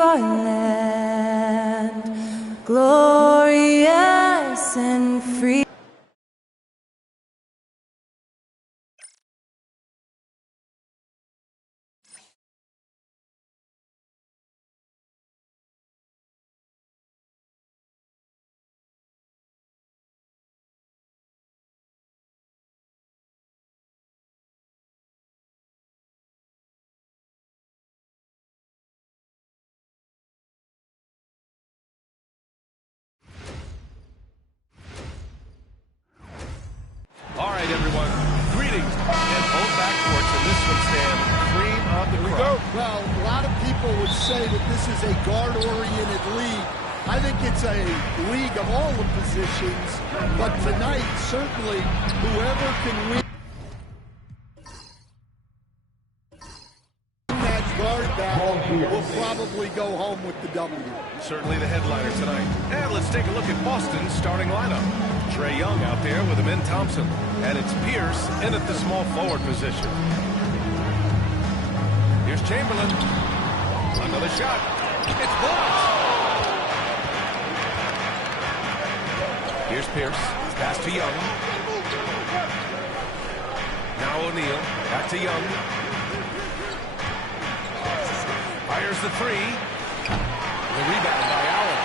our land, glorious and free. All right, everyone. Greetings and hold back courts in this one, Stan. Cream of the crop. Well, a lot of people would say that this is a guard-oriented league. I think it's a league of all the positions, but tonight, certainly, whoever can win that guard battle will probably go home with the W. Certainly the headliner tonight. And let's take a look at Boston's starting lineup. Trae Young out there with Amin Thompson. And it's Pierce in at the small forward position. Here's Chamberlain. Another shot. It's blocked. Here's Pierce. Pass to Young. Now O'Neal. Back to Young. Fires the three. The rebound by Allen.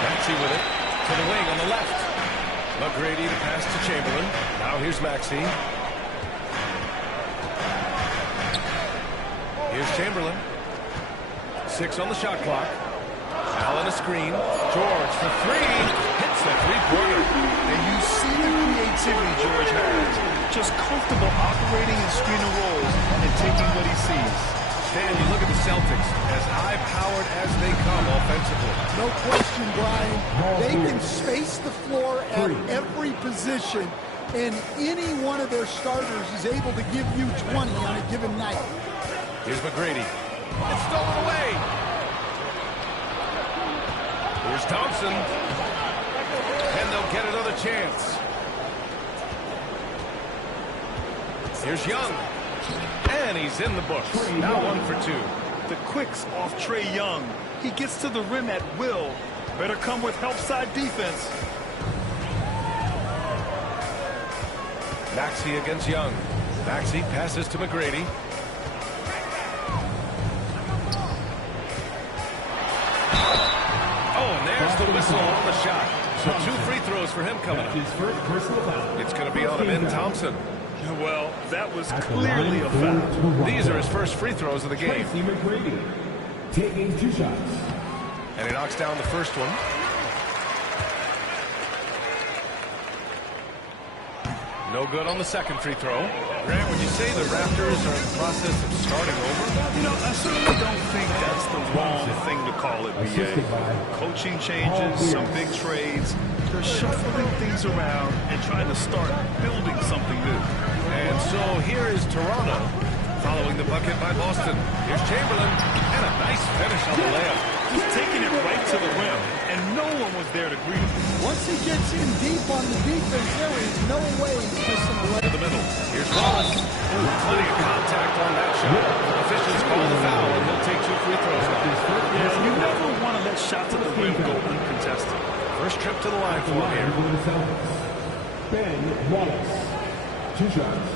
Maxey with it. To the wing on the left. McGrady to pass to Chamberlain. Now here's Maxey. Here's Chamberlain. 6 on the shot clock. Allen a screen. George for three. Hits a three-pointer. And you see the creativity George has. Just comfortable operating in screen and rolls and taking what he sees. Dan, you look at the Celtics, as high-powered as they come offensively. No question, Brian. They can space the floor at every position, and any one of their starters is able to give you 20 on a given night. Here's McGrady. It's stolen away. Here's Thompson. And they'll get another chance. Here's Young. And he's in the books. Now 1 for 2. The quicks off Trae Young. He gets to the rim at will. Better come with help side defense. Maxey against Young. Maxey passes to McGrady. Oh, and there's the whistle on the shot. So 2 free throws for him coming up. It's going to be on Amin Thompson. Well, that was clearly a foul. These are his first free throws of the game. McGrady taking 2 shots. And he knocks down the first one. No good on the second free throw. Grant, would you say the Raptors are in the process of starting over? You know, I certainly don't think that's the wrong thing to call it, BA. Coaching changes, some big trades. They're shuffling things around and trying to start building something new. And so here is Toronto following the bucket by Boston. Here's Chamberlain, and a nice finish on the layup. He's taking it right to the rim, and no one was there to greet him. Once he gets in deep on the defense, there is no way he's missing a layup. To the middle. Here's Wallace. Ooh, plenty of contact on that shot. Officials call the foul, and he'll take 2 free throws now. Yeah, you never want to let shots at the rim go uncontested. First trip to the line for him here. Ben Wallace, 2 shots.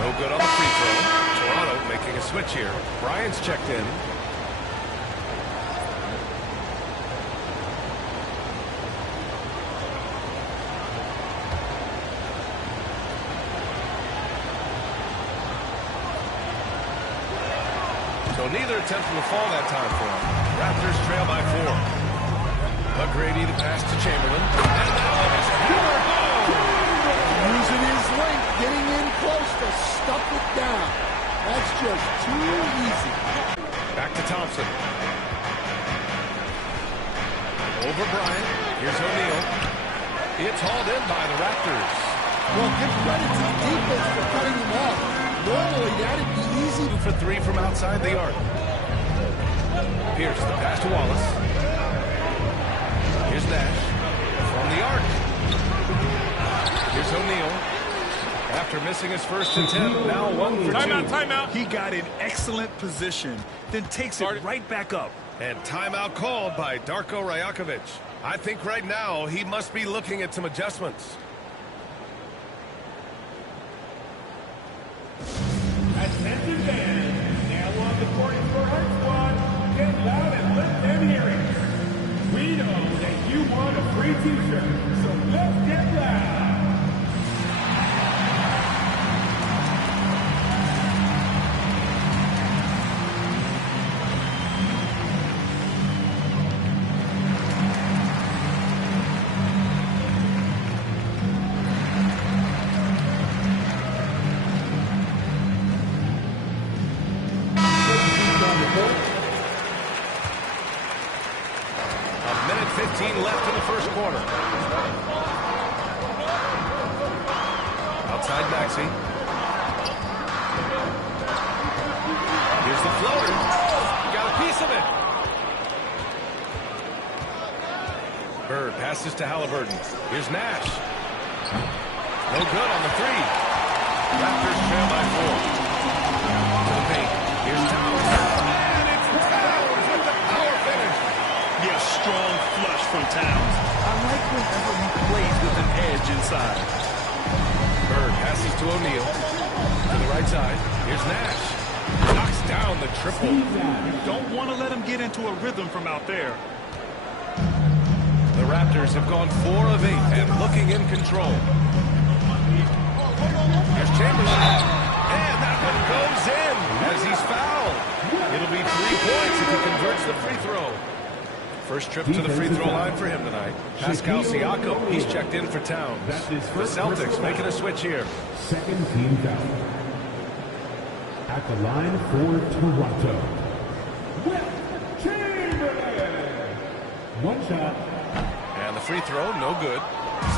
No good on the free throw. Toronto making a switch here. Bryant's checked in. So neither attempting to fall that time for him. Raptors trail by 4. McGrady the pass to Chamberlain. And now it's Hammer. Using his length, getting in close to stuff it down. That's just too easy. Back to Thompson. Over Bryant. Here's O'Neal. It's hauled in by the Raptors. Well, give credit to the defense for cutting him off. Normally, that'd be easy. 2 for 3 from outside the arc. Pierce, the pass to Wallace. Here's Nash from the arc. Here's O'Neal. After missing his first attempt, now 1 for 2. Timeout. He got in excellent position, then takes it right back up. And timeout called by Darko Rajakovic. I think right now he must be looking at some adjustments. Attention fans, now on the court for our squad. Get loud and let them hear it. We know that you want a free t-shirt, so let's get loud. Left in the first quarter. Outside Maxey. Here's the floater. Got a piece of it. Bird passes to Halliburton. Here's Nash. No good on the 3. Raptors trail by 4. To the paint. Here's Towns. And it's Towns with the power finish. Yeah, strong flush from Towns. I like whenever he plays with an edge inside. Bird passes to O'Neal. To the right side. Here's Nash. Knocks down the triple. You don't want to let him get into a rhythm from out there. The Raptors have gone 4 of 8 and looking in control. Here's Chamberlain. And that one goes in as he's fouled. It'll be 3 points if he converts the free throw. First trip to the free throw line for him tonight. Pascal Siakam, he's checked in for Towns. The Celtics making a switch here. Second team foul. At the line for Toronto. Will Chamberlain. One shot. And the free throw, no good.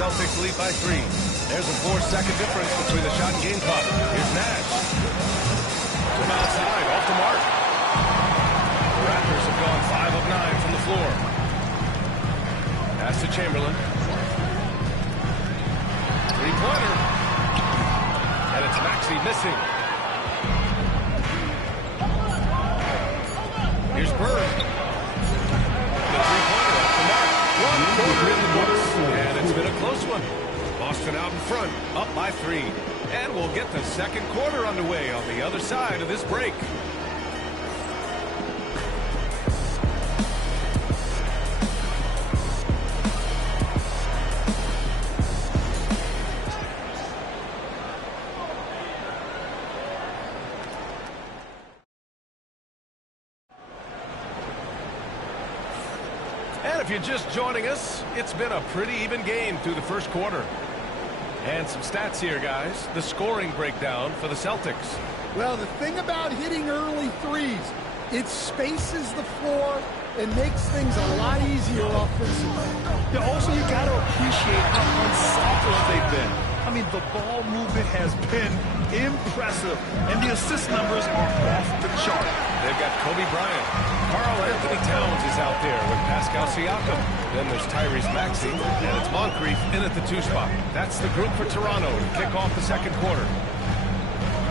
Celtics lead by 3. There's a 4-second difference between the shot and game clock. Here's Nash. From outside, off the mark. The Raptors have gone 5 of 9 from the floor. Pass to Chamberlain. Three-pointer. And it's Maxey missing. Here's Bird. The three-pointer off the mark. 1 quarter in the books. And it's been a close one. Boston out in front, up by 3. And we'll get the second quarter underway on the other side of this break. And if you're just joining us, it's been a pretty even game through the first quarter. And some stats here, guys. The scoring breakdown for the Celtics. Well, the thing about hitting early threes, it spaces the floor and makes things a lot easier offensively. Yeah, also, you got to appreciate how unselfish they've been. I mean, the ball movement has been impressive, and the assist numbers are off the chart. They've got Kobe Bryant. Karl Anthony Towns is out there with Pascal Siakam. Then there's Tyrese Maxey, and it's Moncrief in at the 2 spot. That's the group for Toronto to kick off the second quarter.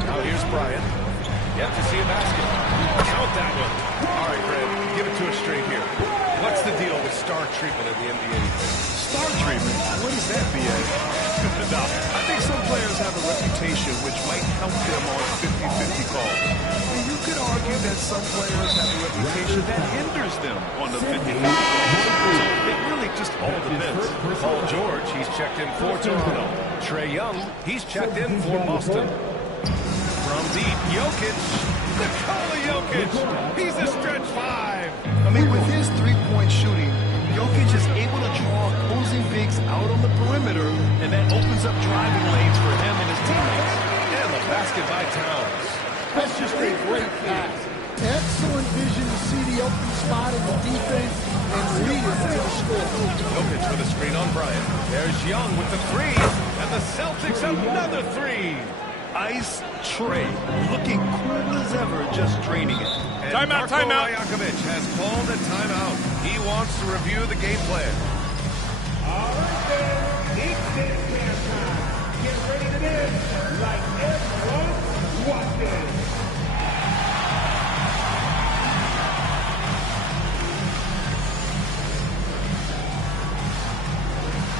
Now here's Bryant. Yet to see a basket. Count that one. All right, Fred, give it to us straight here. What's the deal with star treatment in the NBA? Star treatment? What is that, B.A.? Now, I think some players have a reputation which might help them on 50-50 calls. And you could argue that some players have a reputation that hinders them on the 50-50 calls. So it really just all depends. Paul George, he's checked in for Toronto. Trae Young, he's checked in for Boston. From deep, Jokic. Nikola Jokic. He's a stretch 5. I mean, with his three-point shooting, Jokic is able to draw opposing bigs out on the perimeter, and that opens up driving lanes for him and his teammates. And the basket by Towns. That's just a great pass. Excellent vision to see the the open spot in the defense and lead it to the score. Jokic with a screen on Bryant. There's Young with the three, and the Celtics another three. Ice Trey, looking cool as ever, just draining it. And Timeout, Marko timeout. Rajakovic has called a timeout. He wants to review the game plan. All right, then. It's this time. Get ready to dance like everyone watching.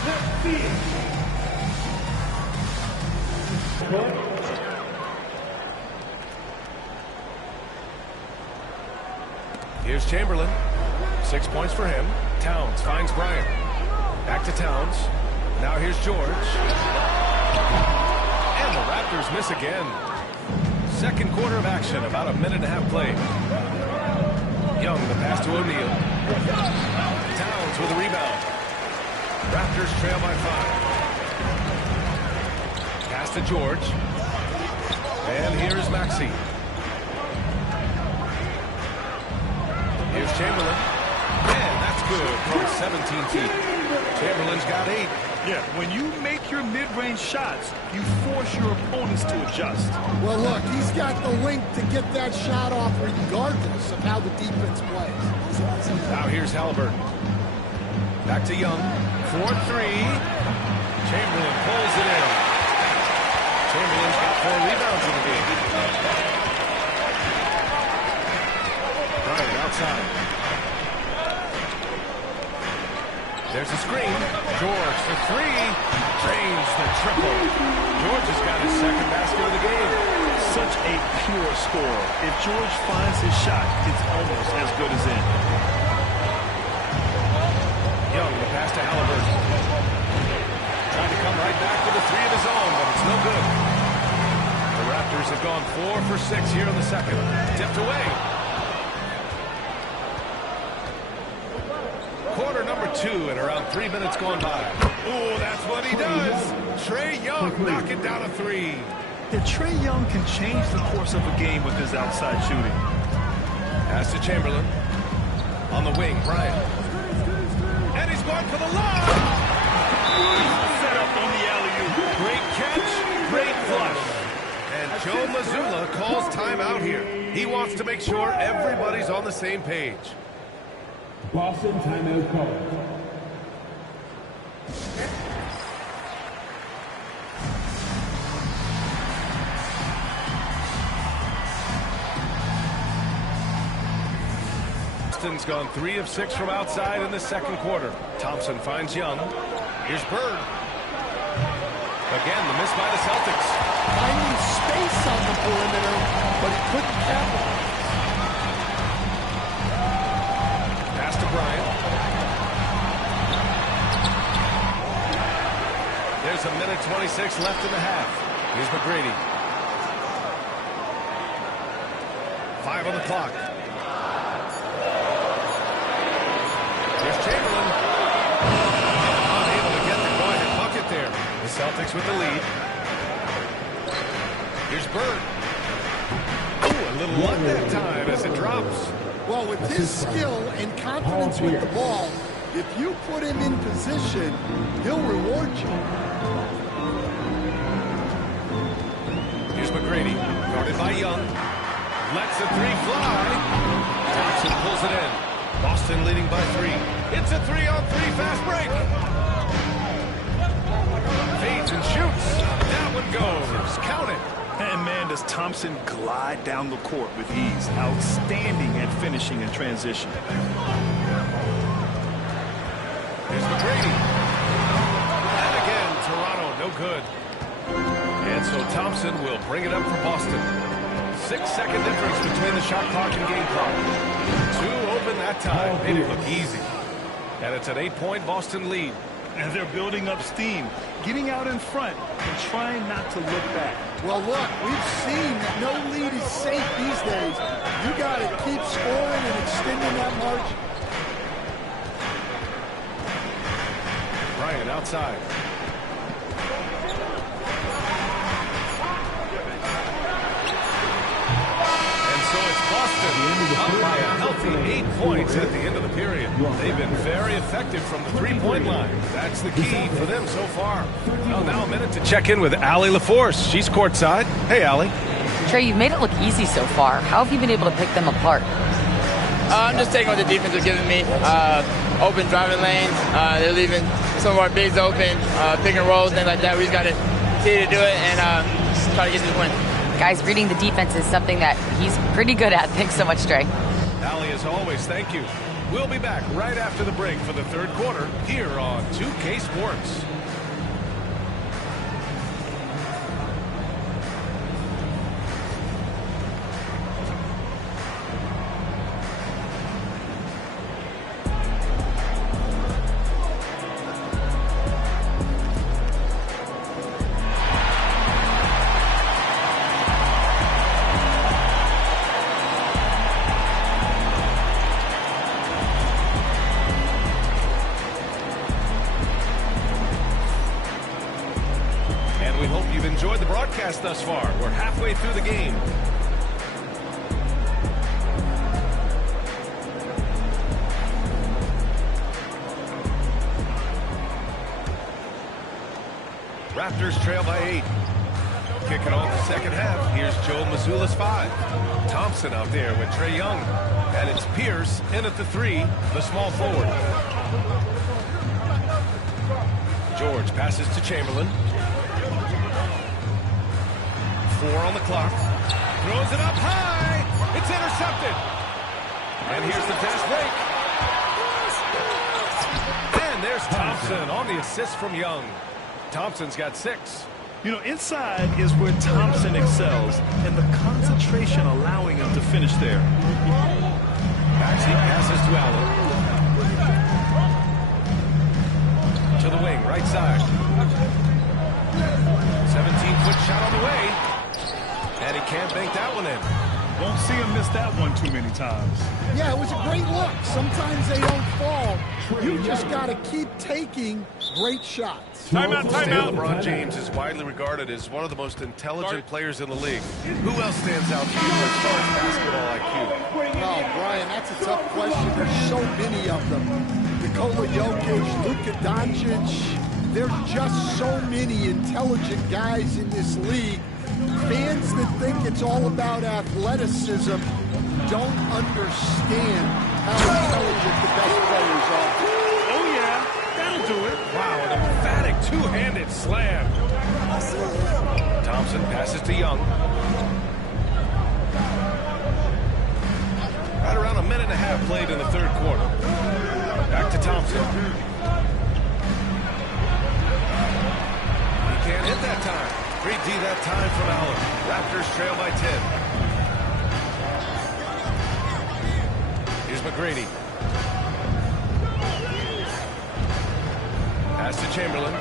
Let's see it. Here's Chamberlain. 6 points for him. Towns finds Bryant. Back to Towns. Now here's George. And the Raptors miss again. Second quarter of action, about a minute and a half played. Young, the pass to O'Neal. Towns with a rebound. Raptors trail by 5. Pass to George. And here's Maxey. Here's Chamberlain. And that's good from 17 feet. Chamberlain's got 8. Yeah, when you make your mid-range shots, you force your opponents to adjust. Well, look, he's got the length to get that shot off regardless of how the defense plays. Now here's Halliburton. Back to Young. 4-3. Chamberlain pulls it in. Chamberlain's got 4 rebounds in the game. Bryant outside. There's a screen. George for 3. Drains the triple. George has got his second basket of the game. Such a pure score. If George finds his shot, it's almost as good as in. Young, the pass to Halliburton. Trying to come right back with a 3 of his own, but it's no good. The Raptors have gone 4 for 6 here in the second. Tipped away. Quarter number 2 and around 3 minutes gone by. Oh, that's what he does. Trae Young knocking down a 3. Yeah, Trae Young can change the course of a game with his outside shooting. Pass to Chamberlain. On the wing, Bryant. And he's going for the lob. Set up on the alley-oop. Great catch, great flush. And Joe Mazzulla calls timeout here. He wants to make sure everybody's on the same page. Boston timeout called. Boston's gone 3 of 6 from outside in the second quarter. Thompson finds Young. Here's Bird. Again, the miss by the Celtics. Finding space on the perimeter, but he couldn't capitalize. Pass to Bryant. There's a minute 26 left in the half. Here's McGrady. 5 on the clock. Here's Chamberlain. Unable to get the go-ahead bucket there. The Celtics with the lead. Here's Bird. Ooh, a little luck that time as it drops. Well, with his skill and confidence with the ball, if you put him in position, he'll reward you. Here's McGrady, guarded by Young. Lets the 3 fly. Thompson pulls it in. Boston leading by 3. It's a 3-on-3 fast break. Fades and shoots. That one goes. Count it. And man, does Thompson glide down the court with ease. Outstanding at finishing in transition. Here's McGrady. And again, Toronto, no good. And so Thompson will bring it up for Boston. 6-second difference between the shot clock and game clock. 2 open that time. Made it look easy. And it's an 8-point Boston lead. And they're building up steam, getting out in front and trying not to look back. Well, look, we've seen that no lead is safe these days. You got to keep scoring and extending that margin. Bryant outside. And so it's Boston up by a healthy 8 points at the end of the period. They've been very effective from the three-point line. That's the key for them so far. Well, now a minute to check in with Allie LaForce. She's courtside. Hey, Allie. Trey, you've made it look easy so far. How have you been able to pick them apart? I'm just taking what the defense is giving me. Open driving lanes. They're leaving some of our bigs open, pick and rolls, things like that. We just got to continue to do it and try to get this win. Guys, reading the defense is something that he's pretty good at. Thanks so much, Trey. Allie, as always, thank you. We'll be back right after the break for the third quarter here on 2K Sports. Enjoyed the broadcast thus far. We're halfway through the game. Raptors trail by 8. Kicking off the second half. Here's Joe Mazzulla's 5. Thompson out there with Trae Young. And it's Pierce in at the 3, the small forward. George passes to Chamberlain. 4 on the clock. Throws it up high. It's intercepted. And here's the fast break. And there's Thompson on the assist from Young. Thompson's got 6. You know, inside is where Thompson excels, and the concentration allowing him to finish there. Maxey passes to Allen. To the wing, right side. 17-foot shot on the way. And he can't bank that one in. Won't see him miss that one too many times. Yeah, it was a great look. Sometimes they don't fall. You just got to keep taking great shots. Timeout, timeout. LeBron James is widely regarded as one of the most intelligent players in the league. Who else stands out to you as far as basketball IQ? Oh, Brian, that's a tough question. There's so many of them. Nikola Jokic, Luka Doncic. There's just so many intelligent guys in this league. Fans that think it's all about athleticism don't understand how intelligent the best players are. Oh, yeah, that'll do it. Wow, an emphatic two-handed slam. Thompson passes to Young. Right around a minute and a half played in the third quarter. Back to Thompson. He can't hit that time. 3D that time from Allen. Raptors trail by 10. Here's McGrady. Pass to Chamberlain.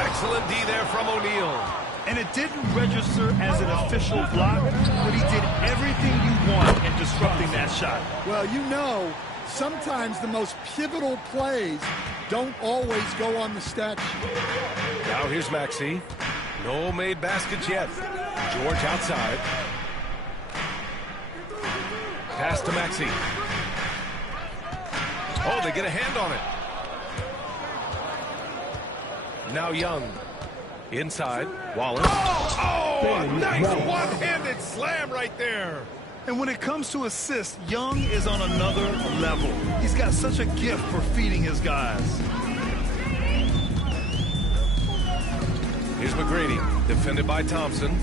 Excellent D there from O'Neal. And it didn't register as an official block, but he did everything you want in disrupting that shot. Well, you know, sometimes the most pivotal plays don't always go on the stat sheet. Now here's Maxey. No made baskets yet. George outside. Pass to Maxey. Oh, they get a hand on it. Now Young. Inside. Wallace. Oh, a nice one-handed slam right there. And when it comes to assists, Young is on another level. He's got such a gift for feeding his guys. Here's McGrady, defended by Thompson.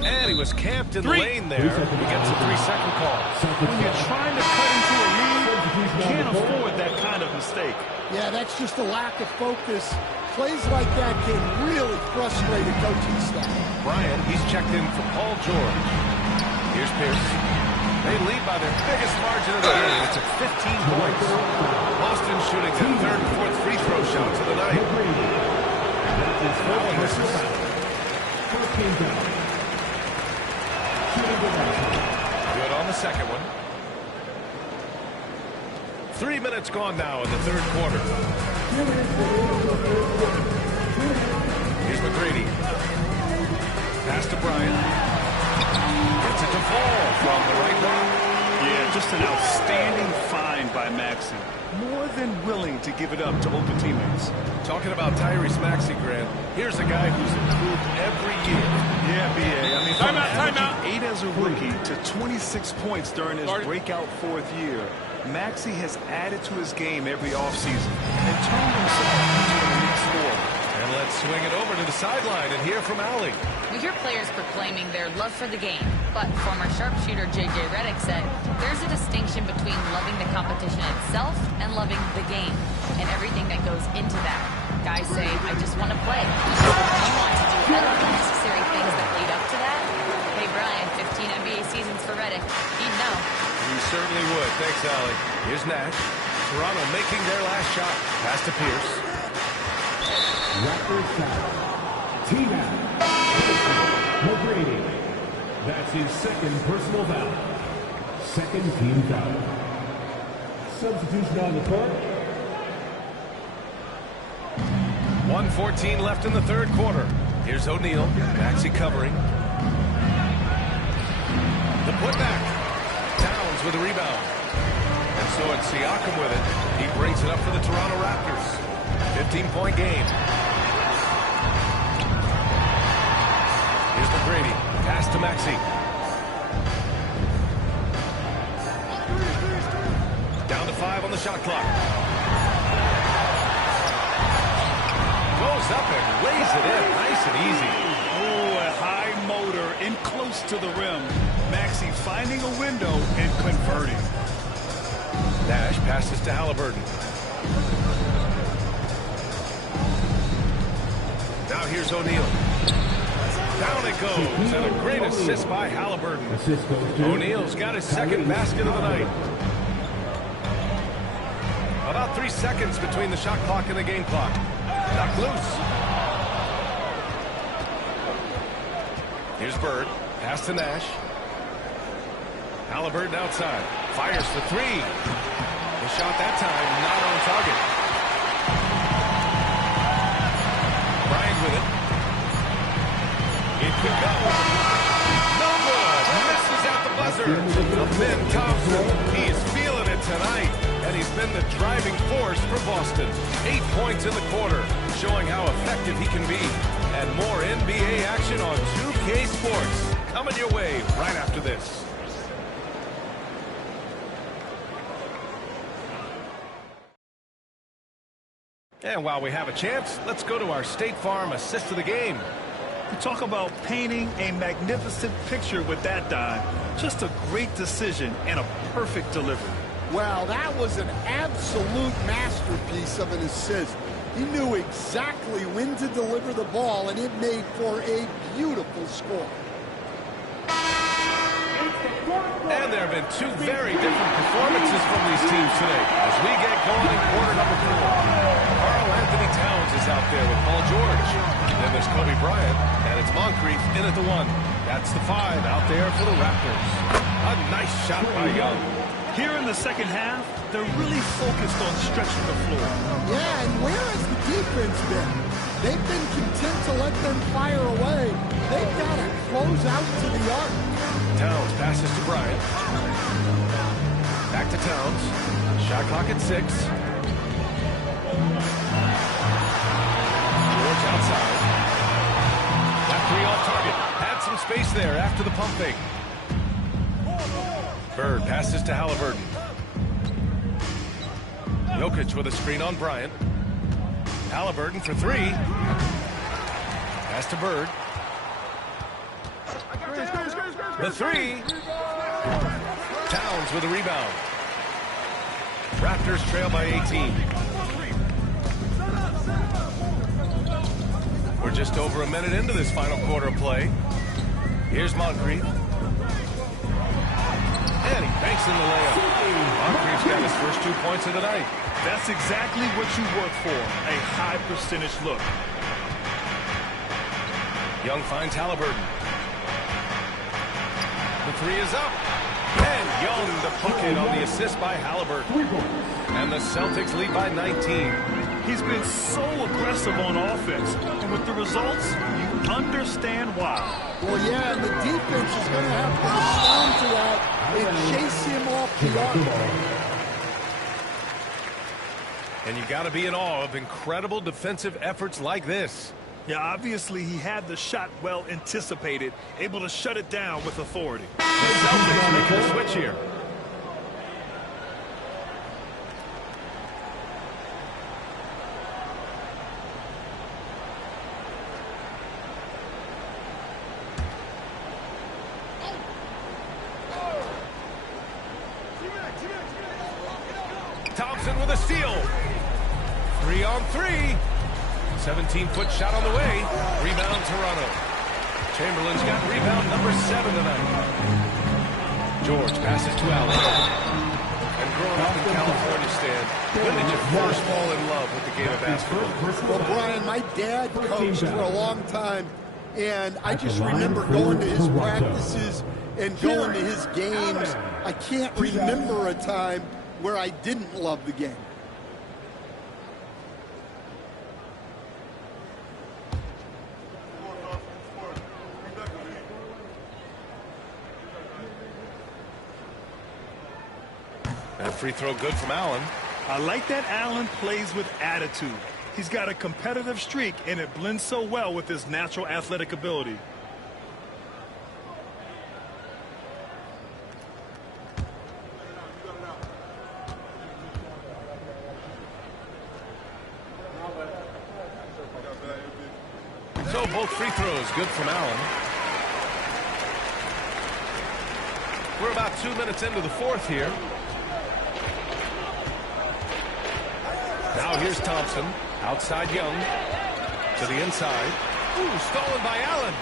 And he was camped in the lane there. He gets a 3-second call. When you're trying to cut into a lead, you can't afford that kind of mistake. Yeah, that's just a lack of focus. Plays like that can really frustrate a coaching staff. Brian, he's checked in for Paul George. Here's Pierce. They lead by their biggest margin of the game. It's at 15 points. Boston shooting their third and fourth free throw shots of the night. Allen misses. Good on the second one. 3 minutes gone now in the third quarter. Here's McGrady. Pass to Bryant. fall from the right block. Yeah, just an outstanding find by Maxey. More than willing to give it up to open teammates. Talking about Tyrese Maxey, Grant, here's a guy who's improved every year. Yeah, B.A. I mean, from Time out. averaging 8 as a rookie to 26 points during his breakout 4th year, Maxey has added to his game every offseason and turned himself into an elite scorer. And let's swing it over to the sideline and hear from Allie. We hear players proclaiming their love for the game, but former sharpshooter J.J. Redick said there's a distinction between loving the competition itself and loving the game and everything that goes into that. Guys say, I just want to play. You want to do all of the necessary things that lead up to that? Hey, Brian, 15 NBA seasons for Redick. He'd know. He certainly would. Thanks, Allie. Here's Nash. Toronto making their last shot. Pass to Pierce. Raptors foul. T-Mac. McGrady. That's his second personal foul. Second team foul. Substitution on the court. 1:14 left in the third quarter. Here's O'Neal. Maxey covering. The putback. Towns with a rebound. And so it's Siakam with it. He brings it up for the Toronto Raptors. 15-point game. Here's McGrady. Pass to Maxey. Down to 5 on the shot clock. Goes up and lays it in. Nice and easy. Oh, a high motor in close to the rim. Maxey finding a window and converting. Nash passes to Halliburton. Now here's O'Neal. Down it goes, and a great assist by Halliburton. O'Neal's got his second basket of the night. About 3 seconds between the shot clock and the game clock. Knocked loose. Here's Bird. Pass to Nash. Halliburton outside. Fires for 3. The shot that time not on target. Bryant with it. It could go. No good. Misses at the buzzer. The Ben Thompson. He is feeling it tonight. And he's been the driving force for Boston. 8 points in the quarter, showing how effective he can be. And more NBA action on 2K Sports. Coming your way right after this. And while we have a chance, let's go to our State Farm assist of the game. You talk about painting a magnificent picture with that dive. Just a great decision and a perfect delivery. Well, that was an absolute masterpiece of an assist. He knew exactly when to deliver the ball, and it made for a beautiful score. And there have been 2 very different performances from these teams today as we get going in quarter number 4. Karl Anthony Towns is out there with Paul George. Then there's Kobe Bryant, and it's Moncrief in at the 1. That's the 5 out there for the Raptors. A nice shot by Young. Here in the second half, they're really focused on stretching the floor. Yeah, and where has the defense been? They've been content to let them fire away. They've got to close out to the arc. Towns passes to Bryant. Back to Towns. Shot clock at 6. George outside. That 3 off target. Had some space there after the pump fake. Bird passes to Halliburton. Jokic with a screen on Bryant. Halliburton for 3. Pass to Bird. The 3. Towns with a rebound. Raptors trail by 18. We're just over a minute into this final quarter of play. Here's Moncrief. And he banks in the layup. Moncrief's got his first 2 points of the night. That's exactly what you work for, a high percentage look. Young finds Halliburton. The 3 is up. And Young the bucket on the assist by Halliburton. And the Celtics lead by 19. He's been so aggressive on offense, and with the results, you understand why. Well, yeah, and the defense is going to have to respond to that and chase him off the arc. And you got to be in awe of incredible defensive efforts like this. Yeah, obviously he had the shot well anticipated, able to shut it down with authority. The Celtics making a switch here. Thompson with a steal. 3-on-3. 17-foot shot on the way. Rebound, Toronto. Chamberlain's got rebound number 7 tonight. George passes to Allen. And growing up in California, Stan, when did you first fall in love with the game of basketball? Well, Brian, my dad coached for a long time, and I just remember going to his practices and going to his games. I can't remember a time where I didn't love the game. That free throw good from Allen. I like that Allen plays with attitude. He's got a competitive streak, and it blends so well with his natural athletic ability. So both free throws good from Allen. We're about 2 minutes into the fourth here. Now here's Thompson. Outside Young. To the inside. Ooh, stolen by Allen.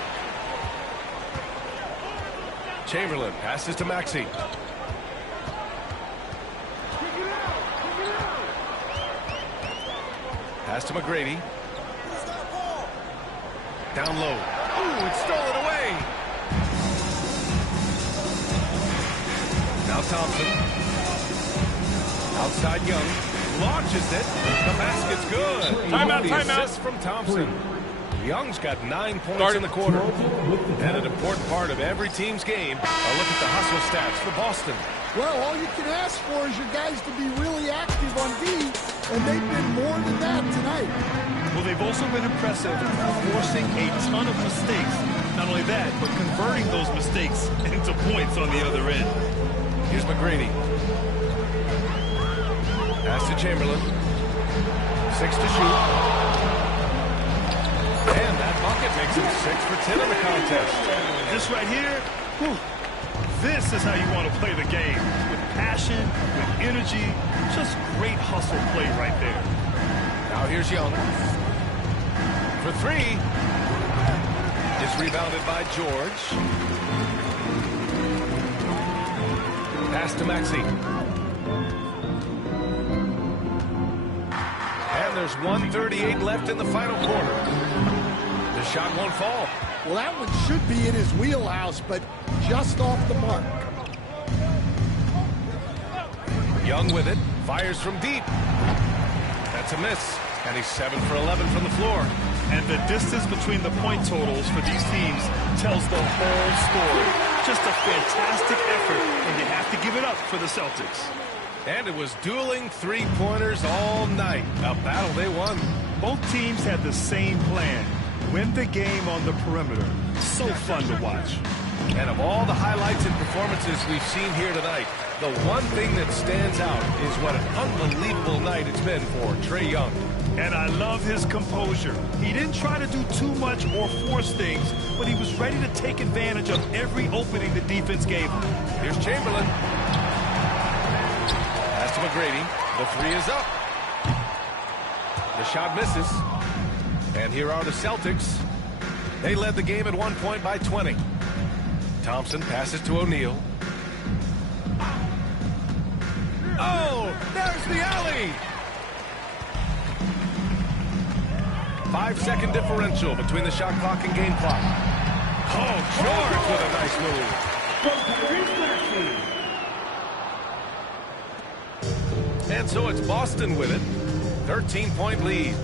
Chamberlain passes to Maxey. Pass to McGrady. Down low. Ooh, it's stolen away. Now Thompson. Outside Young. Launches it. The basket's good. Timeout, timeout. Assist from Thompson. Young's got 9 points in the quarter. And an important part of every team's game. A look at the hustle stats for Boston. Well, all you can ask for is your guys to be really active on D, and they've been more than that tonight. Well, they've also been impressive, forcing a ton of mistakes. Not only that, but converting those mistakes into points on the other end. Here's McGrady. Pass to Chamberlain. 6 to shoot. And that bucket makes him 6 for 10 in the contest. This right here, whew, this is how you want to play the game. With passion, with energy, just great hustle play right there. Now here's Young. For 3. Is rebounded by George. Pass to Maxey. And there's 1:38 left in the final quarter. The shot won't fall. Well, that one should be in his wheelhouse, but just off the mark. Young with it. Fires from deep. That's a miss. And he's 7 for 11 from the floor. And the distance between the point totals for these teams tells the whole story. Just a fantastic effort, and you have to give it up for the Celtics. And it was dueling three-pointers all night. A battle they won. Both teams had the same plan. Win the game on the perimeter. So fun to watch. And of all the highlights and performances we've seen here tonight, the one thing that stands out is what an unbelievable night it's been for Trae Young. And I love his composure. He didn't try to do too much or force things, but he was ready to take advantage of every opening the defense gave him. Here's Chamberlain. Pass to McGrady. The 3 is up. The shot misses. And here are the Celtics. They led the game at 1 point by 20. Thompson passes to O'Neal. Oh, there's the alley. 5-second differential between the shot clock and game clock. Oh, George with a nice move. And so it's Boston with it. 13-point lead.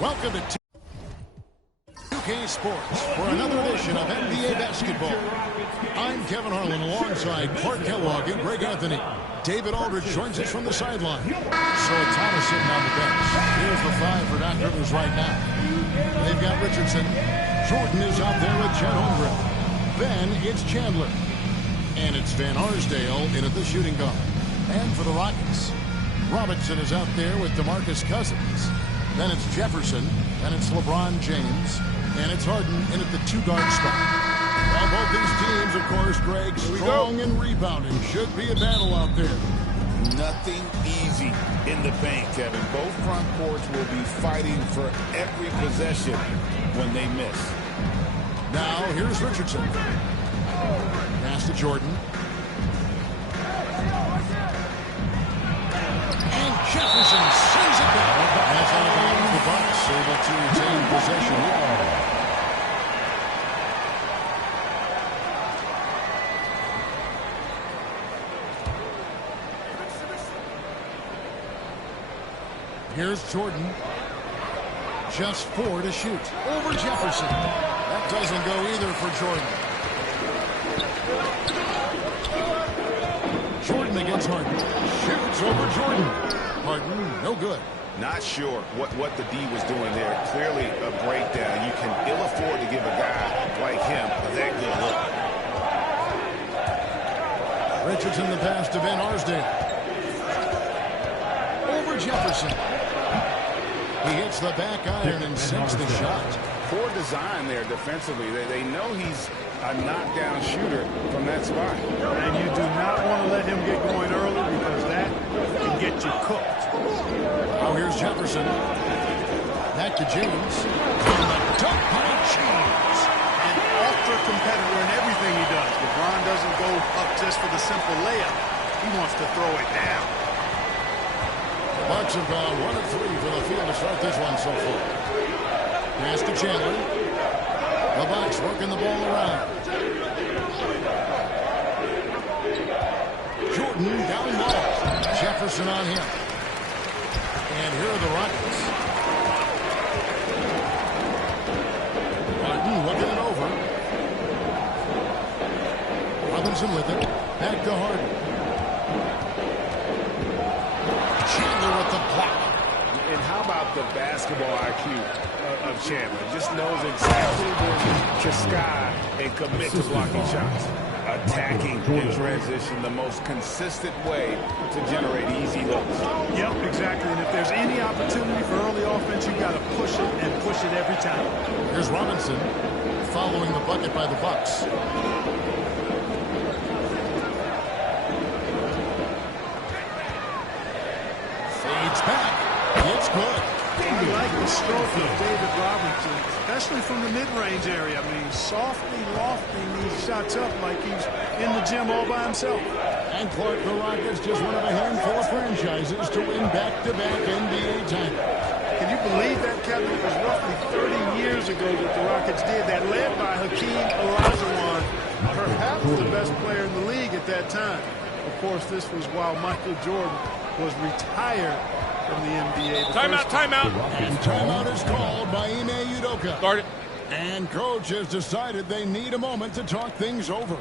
Welcome to 2K Sports for another edition of NBA basketball. I'm Kevin Harlan alongside Clark Kellogg and Greg Anthony. David Aldridge joins us from the sideline. So Thomas sitting on the bench. Here's the 5 for Doc Rivers right now. They've got Richardson. Jordan is out there with Chet Holmgren. Then it's Chandler. And it's Van Arsdale in at the shooting guard. And for the Rockets, Robinson is out there with DeMarcus Cousins. Then it's Jefferson. Then it's LeBron James. And it's Harden in at the 2-guard spot. Well, both these teams, of course, Greg, strong and rebounding. Should be a battle out there. Nothing easy in the paint, Kevin. Both front courts will be fighting for every possession when they miss. Now, here's Richardson. Pass to Jordan. And Jefferson sends it down. That's out of bounds. The Bucks able to retain possession. Here's Jordan. Just 4 to shoot. Over Jefferson. That doesn't go either for Jordan. Jordan against Harden. Shoots over Jordan. Harden, no good. Not sure what the D was doing there. Clearly a breakdown. You can ill afford to give a guy like him that good look. Richardson the pass to Van Arsdale. Over Jefferson. He hits the back iron and sinks the shot. Poor design there defensively. They know he's a knockdown shooter from that spot. And you do not want to let him get going early because that can get you cooked. Now here's Jefferson. Back to James. Dunk by James. An ultra-competitor in everything he does. LeBron doesn't go up just for the simple layup. He wants to throw it down. The Bucks have gone 1 of 3 for the field to start this one so far. Pass to Chandler. The Bucks working the ball around. Jordan down low. Jefferson on him. And here are the Rockets. Harden looking it over. Robinson with it. Back to Harden. Chandler with the block. And how about the basketball IQ of Chandler? Just knows exactly when to sky and commit to blocking shots. Attacking in transition, the most consistent way to generate easy looks. Yep, exactly. And if there's any opportunity for early offense, you've got to push it and push it every time. Here's Robinson following the bucket by the Bucks. Fades back. It's good. I like the stroke of David Robinson, especially from the mid-range area. I mean, softly lofting these shots up like he's in the gym all by himself. And Clark, the Rockets, just one of a handful of franchises to win back-to-back NBA titles. Can you believe that, Kevin? It was roughly 30 years ago that the Rockets did that, led by Hakeem Olajuwon, perhaps the best player in the league at that time. Of course, this was while Michael Jordan was retired from the NBA. Timeout. And timeout is called by Ime Udoka. Start it. And coach has decided they need a moment to talk things over.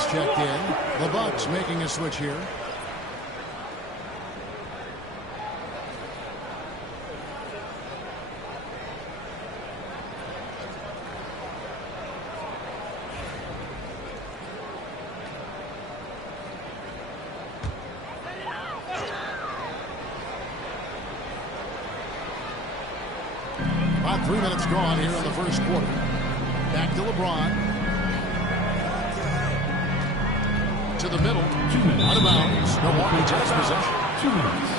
Robbins checked in. The Bucks making a switch here. About 3 minutes gone here in the first quarter. Back to LeBron. To the middle. Out of bounds. Milwaukee takes possession. 2 minutes.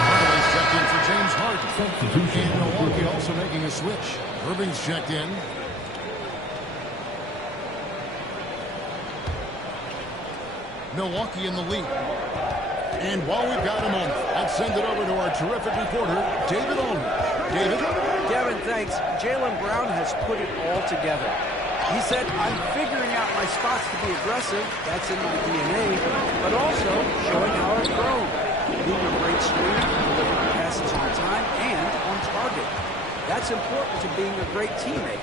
Hardaway's checked in for James Harden. Substitution. And Milwaukee also making a switch. Irving's checked in. Milwaukee in the lead. And while we've got a moment, let's send it over to our terrific reporter, David Aldridge. David? Kevin, thanks. Jaylen Brown has put it all together. He said, I'm figuring out my spots to be aggressive. That's in my DNA. But also showing how I've grown. Being a great screener, delivering passes on time and on target. That's important to being a great teammate.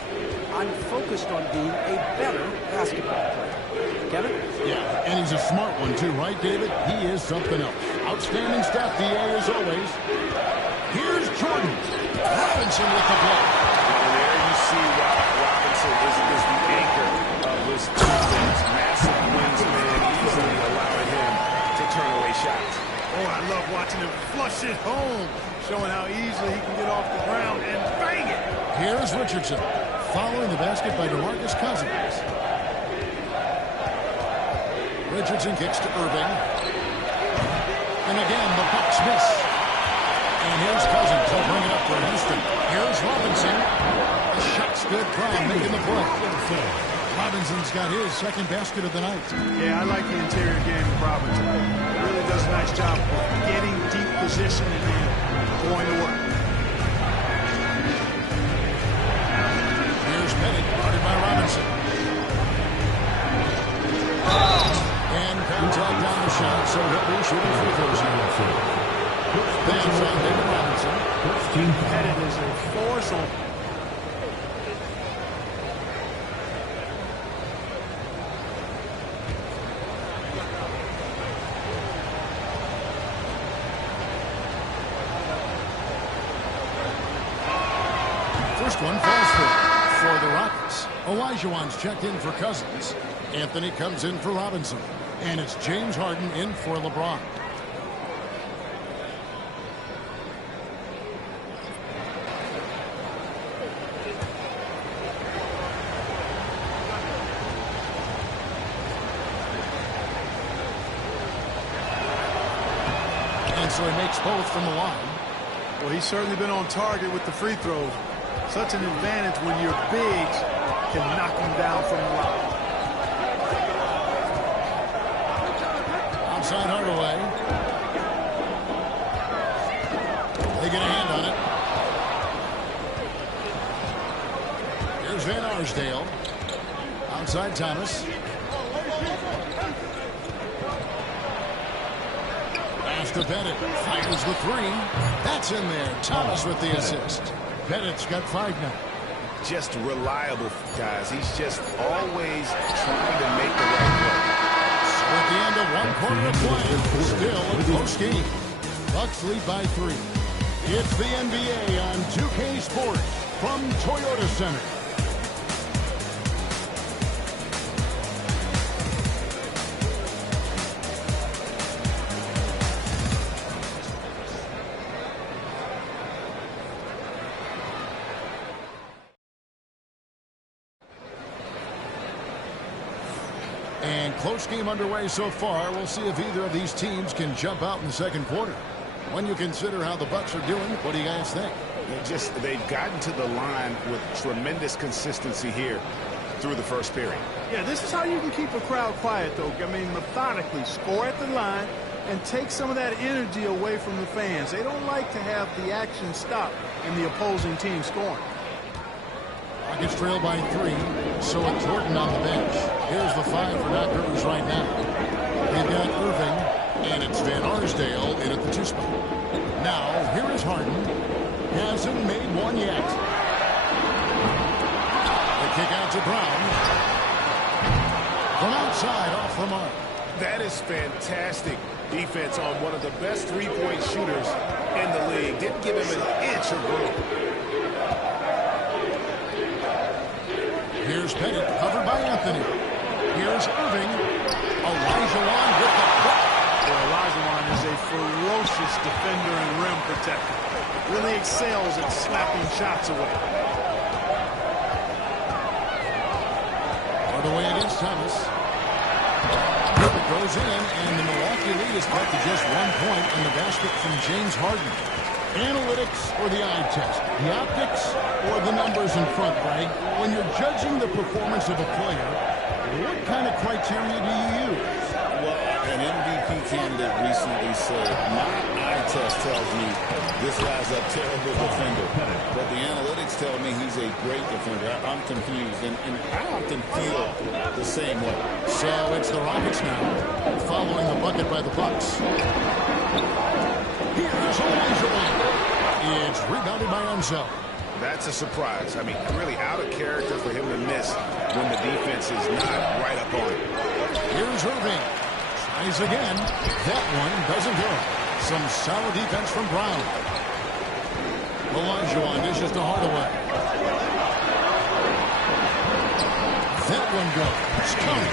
I'm focused on being a better basketball player. Kevin? Yeah, and he's a smart one too, right, David? He is something else. Outstanding stuff, DA, as always. Here's Jordan. Robinson with the block. And there you see why Robinson is the anchor of his defense. Massive wingsman, easily allowing him to turn away shots. Oh, I love watching him flush it home, showing how easily he can get off the ground and bang it. Here's Richardson, following the basket by DeMarcus Cousins. Richardson kicks to Irving. And again, the Bucks miss. And here's Cousins. He'll bring it up for Houston. Here's Robinson. The shot's good. Brown making the play. Robinson's got his second basket of the night. Yeah, I like the interior game of Robinson. Really does a nice job of getting deep position and then going to work. Here's Bennett, guarded by Robinson. And contact down the shot, so he'll be shooting free throws here. That's on David Robinson. Bennett is a force on. First one falls for the Rockets. Olajuwon's checked in for Cousins. Anthony comes in for Robinson. And it's James Harden in for LeBron. And so he makes both from the line. Well, he's certainly been on target with the free throws. Such an advantage when your bigs can knock him down from the line. Outside Hardaway. They get a hand on it. Here's Van Arsdale. Outside Thomas. Pass to Bennett. Fires the three. That's in there. Thomas with the assist. Bennett's got 5 now. Just reliable, guys. He's just always trying to make the right play. So at the end of 1 quarter of play, still a close game. Bucks lead by 3. It's the NBA on 2K Sports from Toyota Center. And close game underway so far. We'll see if either of these teams can jump out in the second quarter. When you consider how the Bucks are doing, what do you guys think? They've gotten to the line with tremendous consistency here through the first period. Yeah, this is how you can keep a crowd quiet, though. I mean, methodically score at the line and take some of that energy away from the fans. They don't like to have the action stop in the opposing team scoring. Rockets trail by 3, so it's Jordan on the bench. Here's the 5 for Doc Rivers right now. They've got Irving, and it's Van Arsdale in at the 2 spot. Now, here is Harden. Hasn't made one yet. The kick out to Brown. From outside, off the mark. That is fantastic defense on one of the best three-point shooters in the league. Didn't give him an inch of room. Here's Bennett, covered by Anthony. Here's Irving. Olajuwon with the block. Olajuwon is a ferocious defender and rim protector. Really excels at slapping shots away. Hardaway against Thomas. It goes in, and the Milwaukee lead is cut to just 1 point on the basket from James Harden. Analytics or the eye test? The optics or the numbers in front, Greg? When you're judging the performance of a player, what kind of criteria do you use? Well, an MVP candidate recently said, my eye test tells me this guy's a terrible defender, but the analytics tell me he's a great defender. I'm confused, and I often feel the same way. So it's the Rockets now, following the bucket by the Bucks. Here's Olajuwon. It's rebounded by Enzo. That's a surprise. I mean, really out of character for him to miss when the defense is not right up on it. Here's Irving. Tries again. That one doesn't go. Some solid defense from Brown. Olajuwon dishes to Hardaway. That one goes. Tony.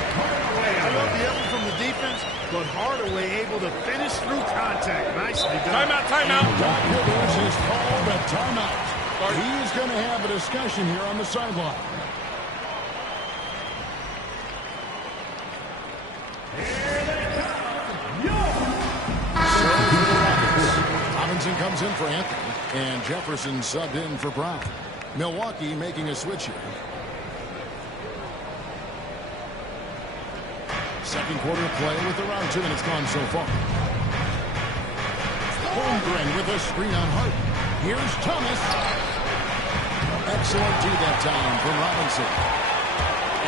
I love the effort from the defense, but Hardaway able to finish through contact. Nicely done. Timeout. Doc Rivers is called a timeout. He's going to have a discussion here on the sideline. Robinson comes in for Anthony, and Jefferson subbed in for Brown. Milwaukee making a switch here. Second quarter play with around 2 minutes gone so far. Holmgren with a screen on Hart. Here's Thomas. Excellent D that time from Robinson.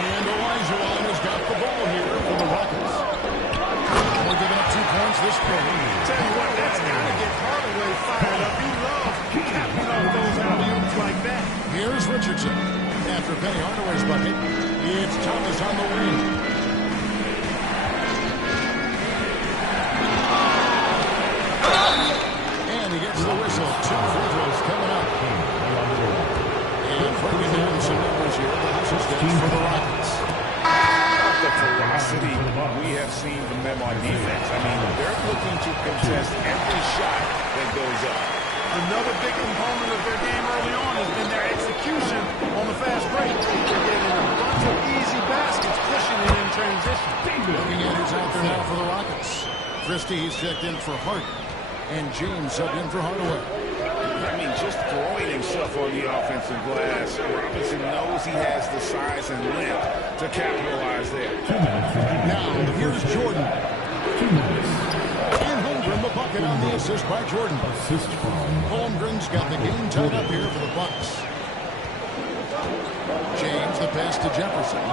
And Olajuwon has got the ball here for the Rockets. Only giving up 2 points this quarter. Tell you what, that's got to get Hardaway fired up. He loves capping off those alley-oops like that. Here's Richardson. After Penny Hardaway's bucket, it's Thomas on the wing. And he gets the whistle. 2 free throws coming up. And bringing down some numbers here. The hustle stage for the Rockets. The ferocity we have seen from them on defense. I mean, they're looking to contest every shot that goes up. Another big component of their game early on has been their execution on the fast break. They're getting a bunch of easy baskets, pushing it in transition. Looking at who's out there now for the Rockets. Christie, he's checked in for Hart. And James subbed in for Hardaway. I mean, just throwing himself on the offensive glass. Robinson knows he has the size and length to capitalize there. Now, here's Jordan. And Holmgren the bucket on the assist by Jordan. Holmgren's got the game tied up here for the Bucks. James, the pass to Jefferson.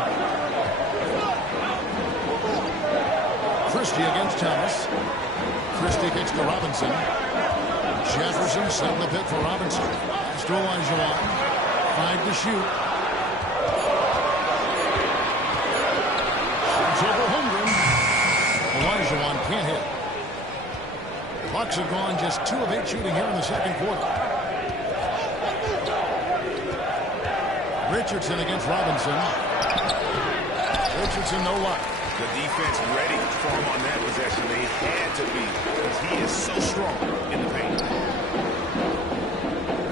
Christie against Thomas. Christie kicks to Robinson. Jefferson setting the pick for Robinson. Pass to Olajuwon. 5 to shoot. Shoots over Holmgren. Olajuwon can't hit. Bucks have gone just 2 of 8 shooting here in the second quarter. Richardson against Robinson. Richardson no luck. The defense ready for him on that possession. They had to be, because he is so strong in the paint.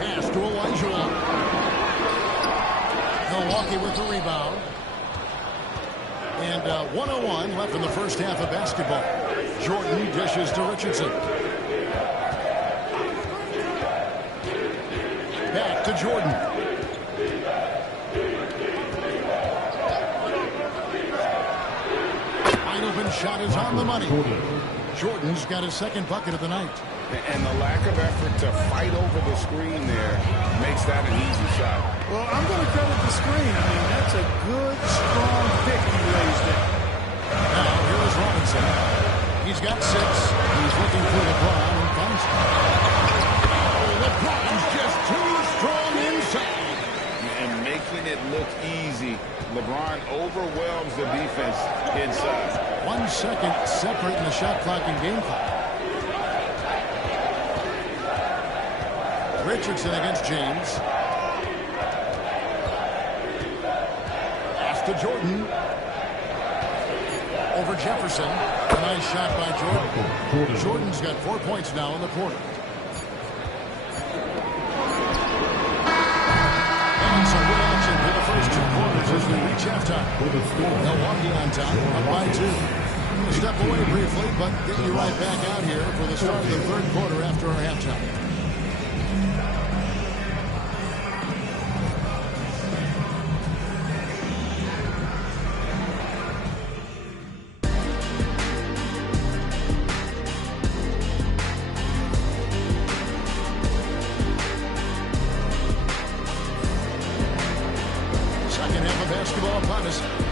Pass to Olajuwon. Milwaukee with the rebound. And 1:01 left in the first half of basketball. Jordan dishes to Richardson. Back to Jordan. Open shot is on the money. Jordan's got his second bucket of the night. And the lack of effort to fight over the screen there makes that an easy shot. Well, I'm going to credit the screen. I mean, that's a good, strong pick he lays there. Now, here's Robinson. He's got 6. He's looking for LeBron and finds him. LeBron's just too strong inside. And making it look easy LeBron overwhelms the defense inside. 1 second separating the shot clock and game clock. Richardson against James. Pass to Jordan. Over Jefferson. A nice shot by Jordan. Jordan's got 4 points now in the quarter. And some good action for the first 2 quarters as we reach halftime. Milwaukee on top, up by 2. We'll step away briefly, but get you right back out here for the start of the third quarter after our halftime.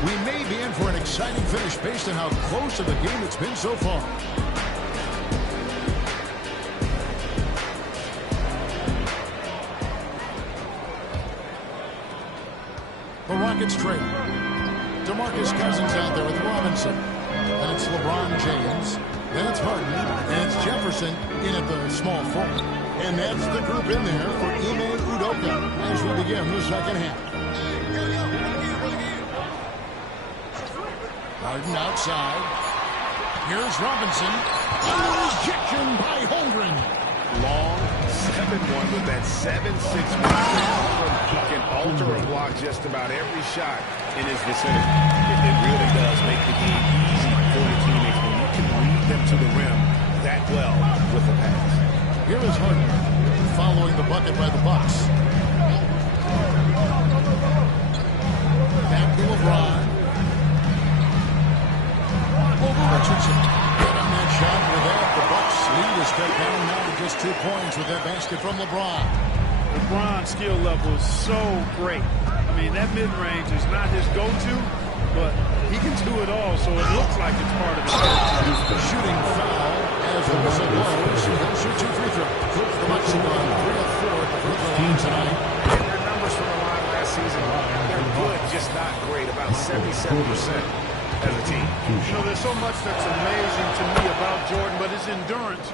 We may be in for an exciting finish based on how close of a game it's been so far. The Rockets trade. DeMarcus Cousins out there with Robinson. Then it's LeBron James. Then it's Harden. And it's Jefferson in at the small forward. And that's the group in there for Ime Udoka as we begin the second half. Harden outside. Here's Robinson. Under rejection by Holmgren. Long 7-1 with that 7-6 move. Can alter a block just about every shot in his vicinity. It really does make the game easy for the teammates when you can lead them to the rim that well with the pass. Here is Harden following the bucket by the Bucks. Back to LeBron. Over Richardson. Get on that shot with that. The Bucks lead is cut down now to just 2 points with that basket from LeBron. LeBron's skill level is so great. I mean, that mid-range is not his go-to, but he can do it all, so it looks like it's part of his go-to. Shooting foul as the whistle blows. He'll shoot 2 free throws. The Bucks have gone 3 of 4 at the free throw line tonight. And their numbers from the line last season, they're good, just not great. About 77%. As a team. You know, there's so much that's amazing to me about Jordan, but his endurance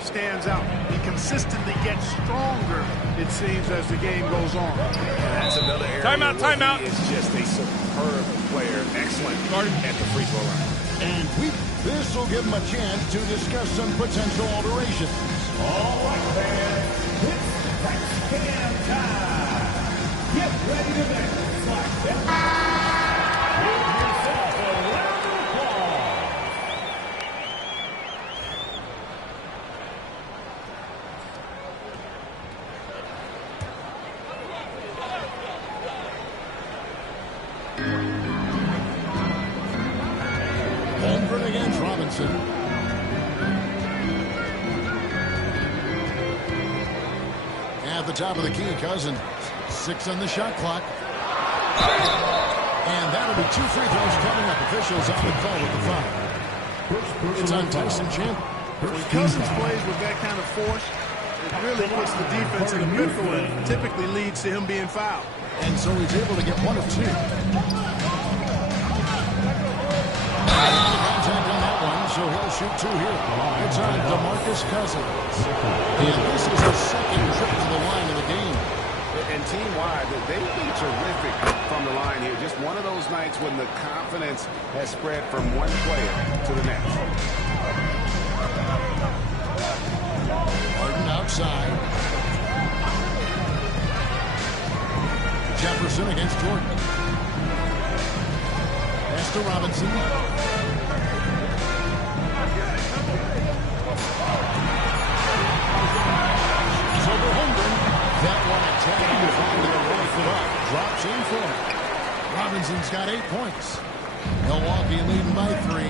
stands out. He consistently gets stronger, it seems, as the game goes on. And that's another area timeout. He is just a superb player. Excellent at the free throw line. And this will give him a chance to discuss some potential alterations. All right, fans. It's touchdown time. Get ready to make like Holmgren against Robinson. At the top of the key, Cousins. 6 on the shot clock. And that'll be 2 free throws coming up. Officials on the call with the foul. It's on Tyson Chandler. When Cousins plays with that kind of force, it really puts the defense in the middle and typically leads to him being fouled. And so he's able to get 1 of 2. Contact on that one, so he'll shoot 2 here. It's on DeMarcus Cousins. And this is his second trip to the line of the game. And team-wide, they've been terrific from the line here. Just one of those nights when the confidence has spread from one player to the next. Harden outside. Jefferson against Jordan. Pass to Robinson. He's over Holmgren. That one attacking the front to the right foot up. Drops in for him. Robinson's got 8 points. Milwaukee leading by 3.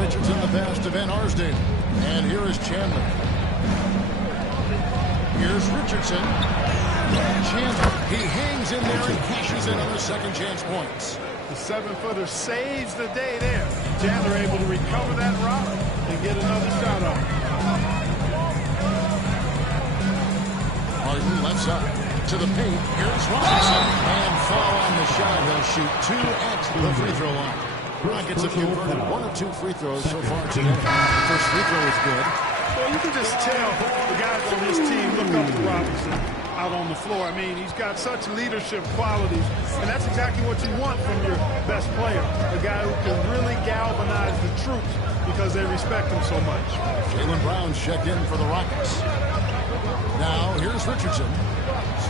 Richardson the pass to Van Arsdale. And here is Chandler. Here's Richardson. Chandler, he hangs in there and cashes in on the second chance points. The 7-footer saves the day there. Chandler able to recover that rock and get another shot on. Harden left side. to the paint. Here's Robinson. And foul on the shot. He'll shoot 2 at the free throw line. Rockets have converted 1 of 2 free throws so far today. First free throw is good. Well, you can just tell the guys on this team look up to Robinson out on the floor. I mean, he's got such leadership qualities, and that's exactly what you want from your best player, a guy who can really galvanize the troops because they respect him so much. Jaylen Brown's checked in for the Rockets. Now, here's Richardson.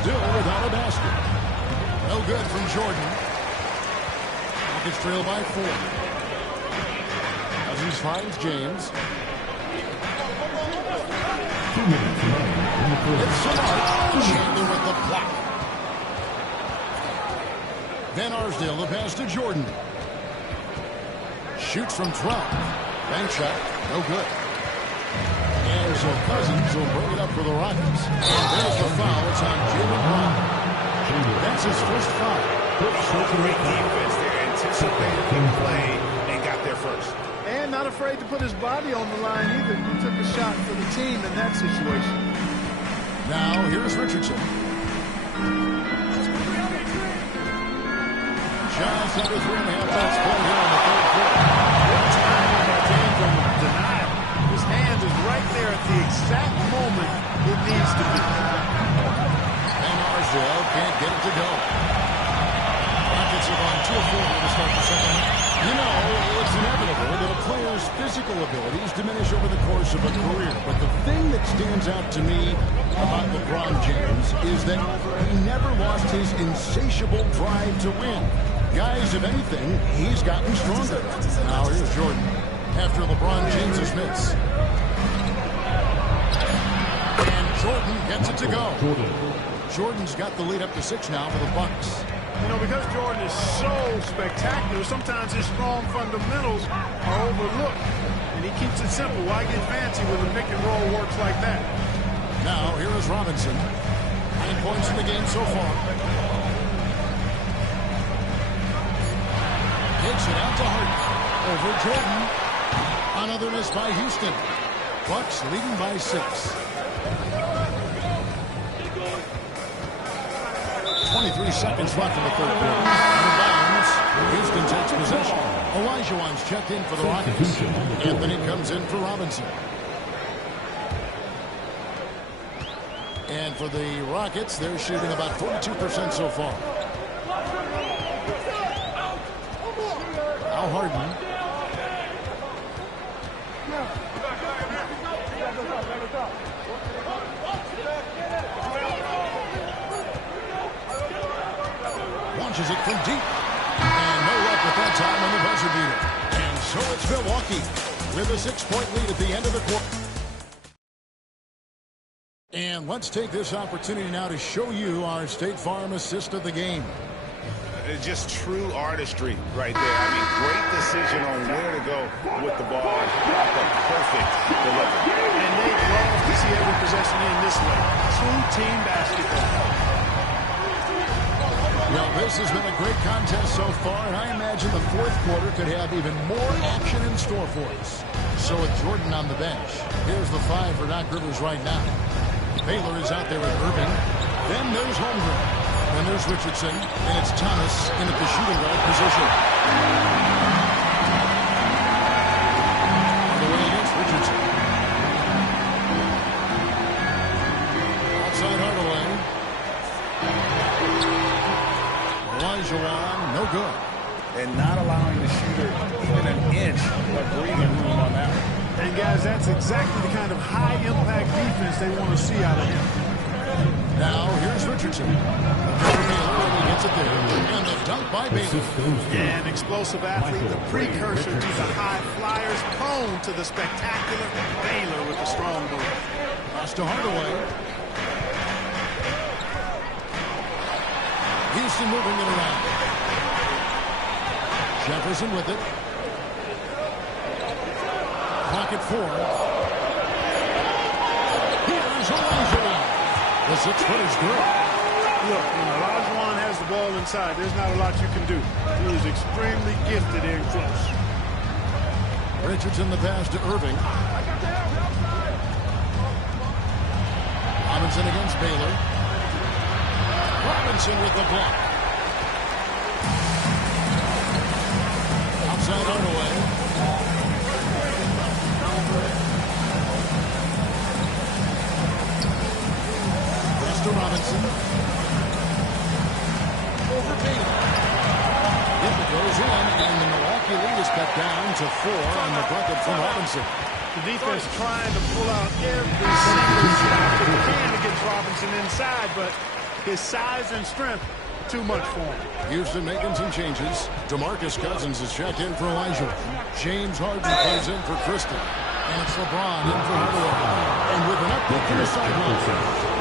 Still without a basket. No good from Jordan. Rockets trail by 4. Cousins finds James. It's Chandler with the block. Van Arsdale, the pass to Jordan. Shoots from 12. Bank shot, no good. And so Cousins will bring it up for the Rockets. And there's the foul. It's on Jaylen Brown. That's his first foul. Great defense there. Anticipated the play and got there first. And not afraid to put his body on the line either. He took a shot for the team in that situation. Now, here's Richardson. Just under 3.5 minutes play here in the third quarter. Good time on that game from denial. His hand is right there at the exact moment it needs to be. And Arsdale can't get it to go. Rockets have on 2 of 4 here to start the second half. You know, it's inevitable that a player's physical abilities diminish over the course of a career. But the thing that stands out to me about LeBron James is that he never lost his insatiable drive to win. Guys, if anything, he's gotten stronger. Now here's Jordan after LeBron James's miss. And Jordan gets it to go. Jordan's got the lead up to 6 now for the Bucks. You know, because Jordan is so spectacular, sometimes his strong fundamentals are overlooked. And he keeps it simple. Why get fancy when the pick and roll works like that? Now, here is Robinson. 9 points in the game so far. Takes it out to Harden. Over Jordan. Another miss by Houston. Bucks leading by 6. 23 seconds left in the third quarter. Out of bounds. Houston takes possession. Olajuwon's checked in for the Rockets. Anthony comes in for Robinson. And for the Rockets, they're shooting about 42% so far. Now Harden. Launches it from deep. And no luck with that time on the buzzer beater. And so it's Milwaukee with a 6-point lead at the end of the quarter. And let's take this opportunity now to show you our State Farm assist of the game. Just true artistry right there. I mean, great decision on where to go with the ball. The perfect delivery. And they love to see every possession in this way. True team basketball. Well, this has been a great contest so far, and I imagine the fourth quarter could have even more action in store for us. So with Jordan on the bench, here's the 5 for Doc Rivers right now. Baylor is out there with Irving. Then there's Holmgren. Then there's Richardson. And it's Thomas in at the shooting guard position. On the way against Richardson. Outside Hardaway. Olajuwon, no good. And not allowing the shooter even an inch of breathing room on that one. And guys, that's exactly the kind of high-impact defense they want to see out of him. Now, here's Richardson. He gets it there. And the dunk by Baylor. Yeah, an explosive athlete, the precursor to the high flyers, prone to the spectacular. Baylor with a strong move. Pass to Hardaway. Houston moving it around. Jefferson with it. Pocket 4. Here's Olajuwon. The 6-footer's good. Look, when Olajuwon has the ball inside, there's not a lot you can do. He is extremely gifted in close. Richardson the pass to Irving. Robinson against Baylor. Robinson with the block. Outside Hardaway. Pass to Robinson. Over Bailey. It goes in, and the Milwaukee lead is cut down to 4 on the bucket from Robinson. The defense trying to pull out every single shot that they can against Robinson inside, but his size and strength, too much for him. Houston making some changes. DeMarcus Cousins is checked in for Elijah. James Harden plays in for Kristen. And it's LeBron in for Hardaway. And with an update from the sideline,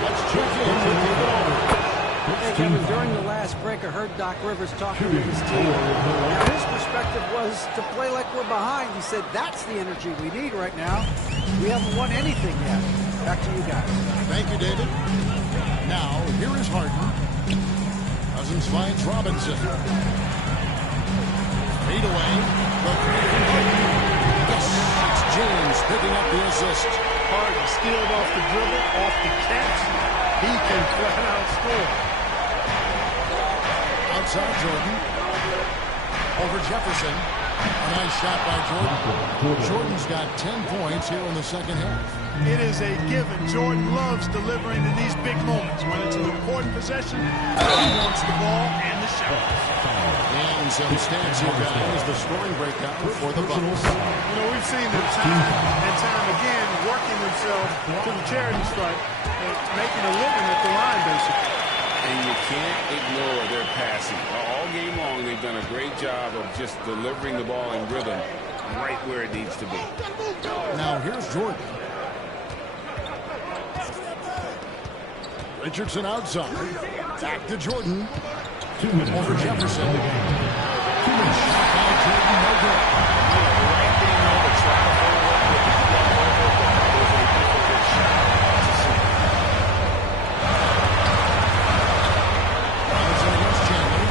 let's check in with David Aldridge. Hey, Kevin, during the last break, I heard Doc Rivers talking to his team. Now, his perspective was to play like we're behind. He said, that's the energy we need right now. We haven't won anything yet. Back to you guys. Thank you, David. Now, here is Harden. Cousins finds Robinson. Fade away. The three from Harden. Yes, it's James picking up the assist. Harden skilled off the dribble, off the catch. He can flat out score. Outside Jordan. Over Jefferson. A nice shot by Jordan. Jordan's got 10 points here in the second half. It is a given. Jordan loves delivering in these big moments. When it's an important possession, he wants the ball and the shot. And some stats here, guys. The scoring breakdown for the Bucks. You know, we've seen them time and time again working themselves to the charity stripe and making a living at the line, basically. And you can't ignore their passing. All game long, they've done a great job of just delivering the ball in rhythm right where it needs to be. Now, here's Jordan. Richardson outside. Back to Jordan. 2 minutes. Over Jefferson. Shot by Jordan, no good. The right thing to try to hold up with the ball over, but that was a difficult shot to see. Robinson against Chandler.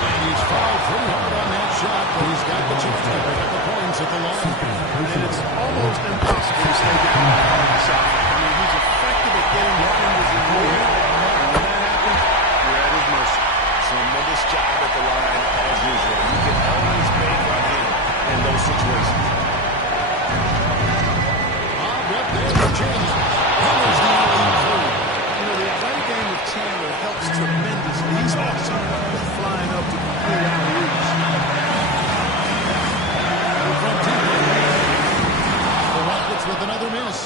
And he's fouled pretty hard on that shot, but he's got the chance to pick up the points at the line. And it's almost impossible to stay down on the shot. I mean, he's effective at getting the fingers in the air. And when that happens, you're at his mercy. Tremendous job at the line, as usual. You can always bank on him in those situations. Bob up there for Chandler. Hammer's now in three. You know, the athletic game of Chandler helps tremendously. He's awesome at flying up to complete alley-oops. The Rockets with another miss.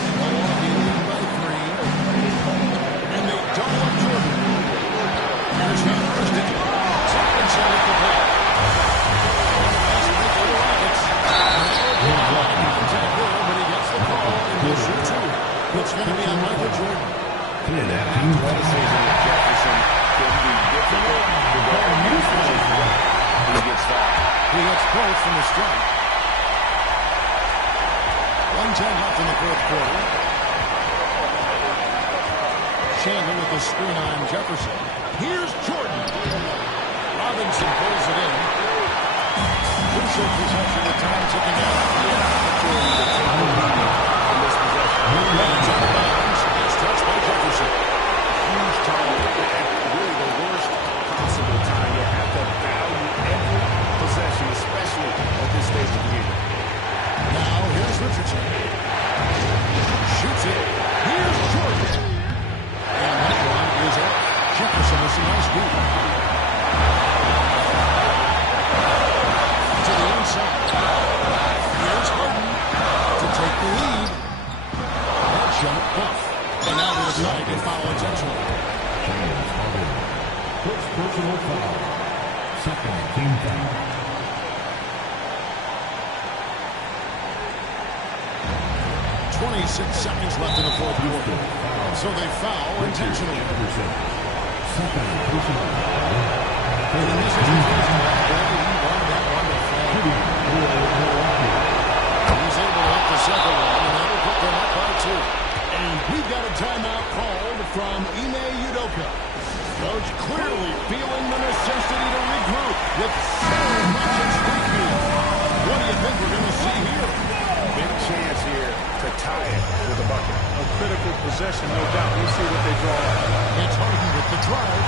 Milwaukee leading by 3. And they double up Jordan. Here's Hammer's to Robinson with the ball. Last play for the Rockets. Contact there, but he gets the call and he'll shoot 2. It's going to be on Michael Jordan. And that athleticism of Jefferson can be difficult to guard when he gets fouled. He gets both from the strike. 1:10 left in the fourth quarter. Chandler with the screen on Jefferson. Here's Jordan. Robinson pulls it in. Crucial possession with time ticking down. Opportunity to take the lead in this possession. Runs out of bounds. It's touched by Jefferson. Huge turnover at really the worst possible time. You have to value every possession, especially at this stage of the game. Now here's Richardson. Shoots it. Here's Jordan. And that one is out. Jefferson with some nice beat. To the inside. Here's Harden to take the lead. That shot off. And now to the side and foul intentional. First personal foul. Second team foul. 26 seconds left in the fourth quarter. So they foul intentionally. Second personal foul. And this is his first one. He wanted that one to fall. He's able to hit the second one, and that'll put them up by 2. And we've got a timeout called from Ime Udoka. Coach clearly feeling the necessity to regroup with so much at stake here. What do you think we're going to see here? big chance here to tie it with a bucket. A critical possession, no doubt. We'll see what they draw up. It's Harden with the drive.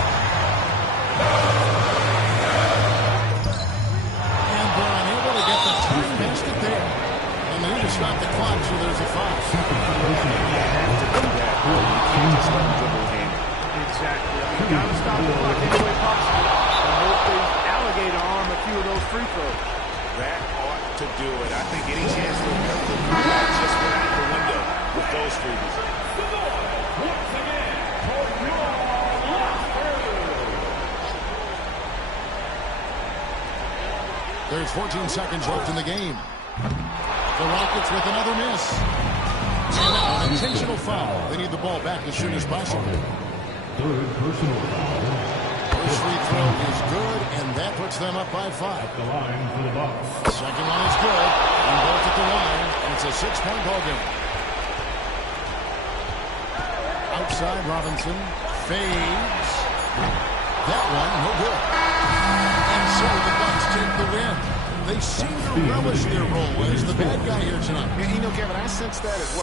And they're unable to get the tying basket there. And they need to stop the clock, so there's a foul. Exactly. You got to stop the clock any way possible. I hope they alligator arm a few of those free throws. That ought to do it. I think any chance to that just went out the window with those freebies. Once again, for your There's 14 seconds left in the game. The Rockets with another miss. And now an intentional foul. They need the ball back as soon as possible. third personal foul. First free throw is good, and that puts them up by 5. At the line for the Bucks. Second one is good, and both at the line, and it's a 6-point ball game. Outside, Robinson fades. That one, no good. And so the Bucks take the win. They seem to relish their role as the bad guy here tonight. You know, Kevin, I sense that as well.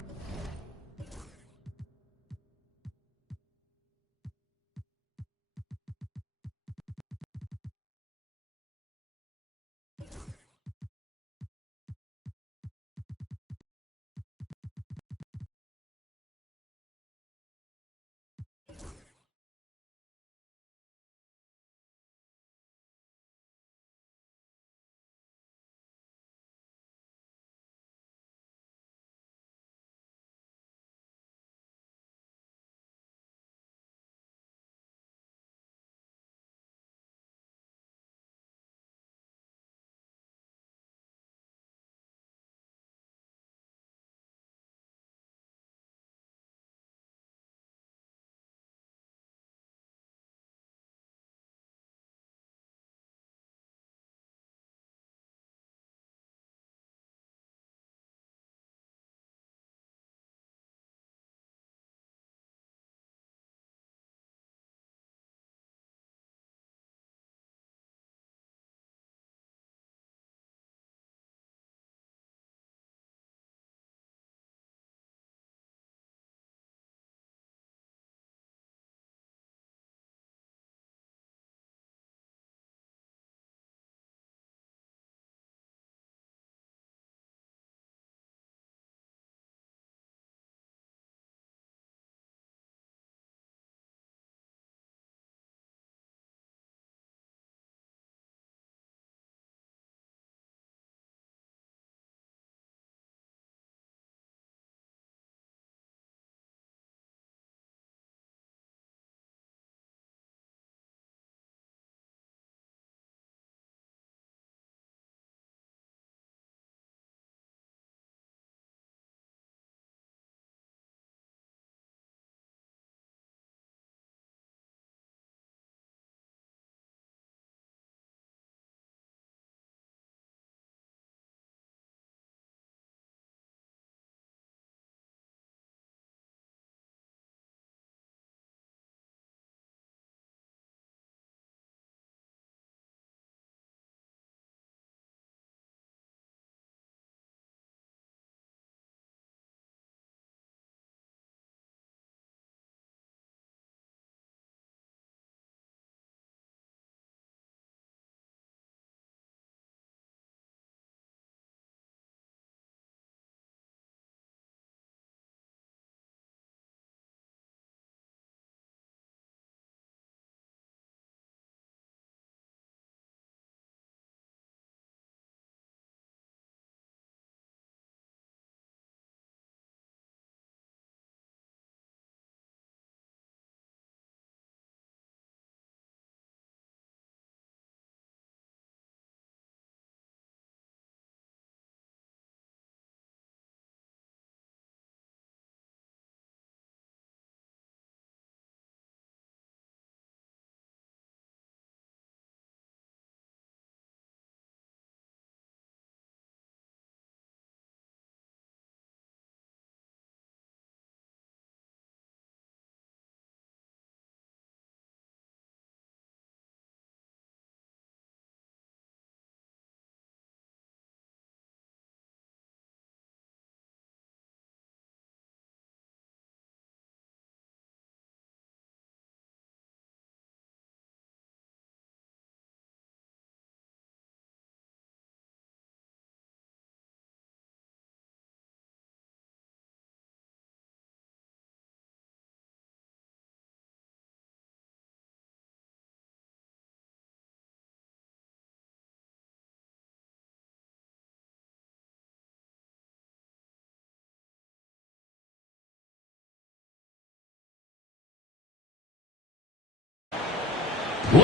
This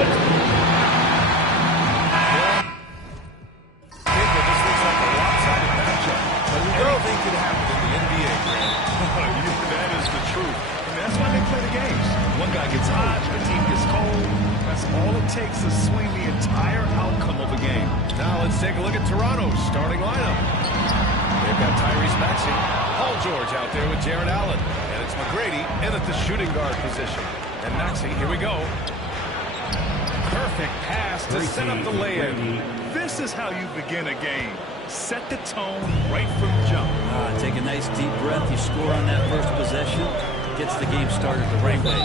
looks like a lopsided matchup, but anything could happen in the NBA, Grant. That is the truth. And that's why they play the games. One guy gets hot, the team gets cold. That's all it takes to swing the entire outcome of a game. Now let's take a look at Toronto's starting lineup. They've got Tyrese Maxey, Paul George out there with Jared Allen, and it's McGrady in at the shooting guard position. And Maxey, here we go. Perfect pass to set up the lay-in. This is how you begin a game. Set the tone right from jump. Take a nice deep breath. You score on that first possession. Gets the game started the right way.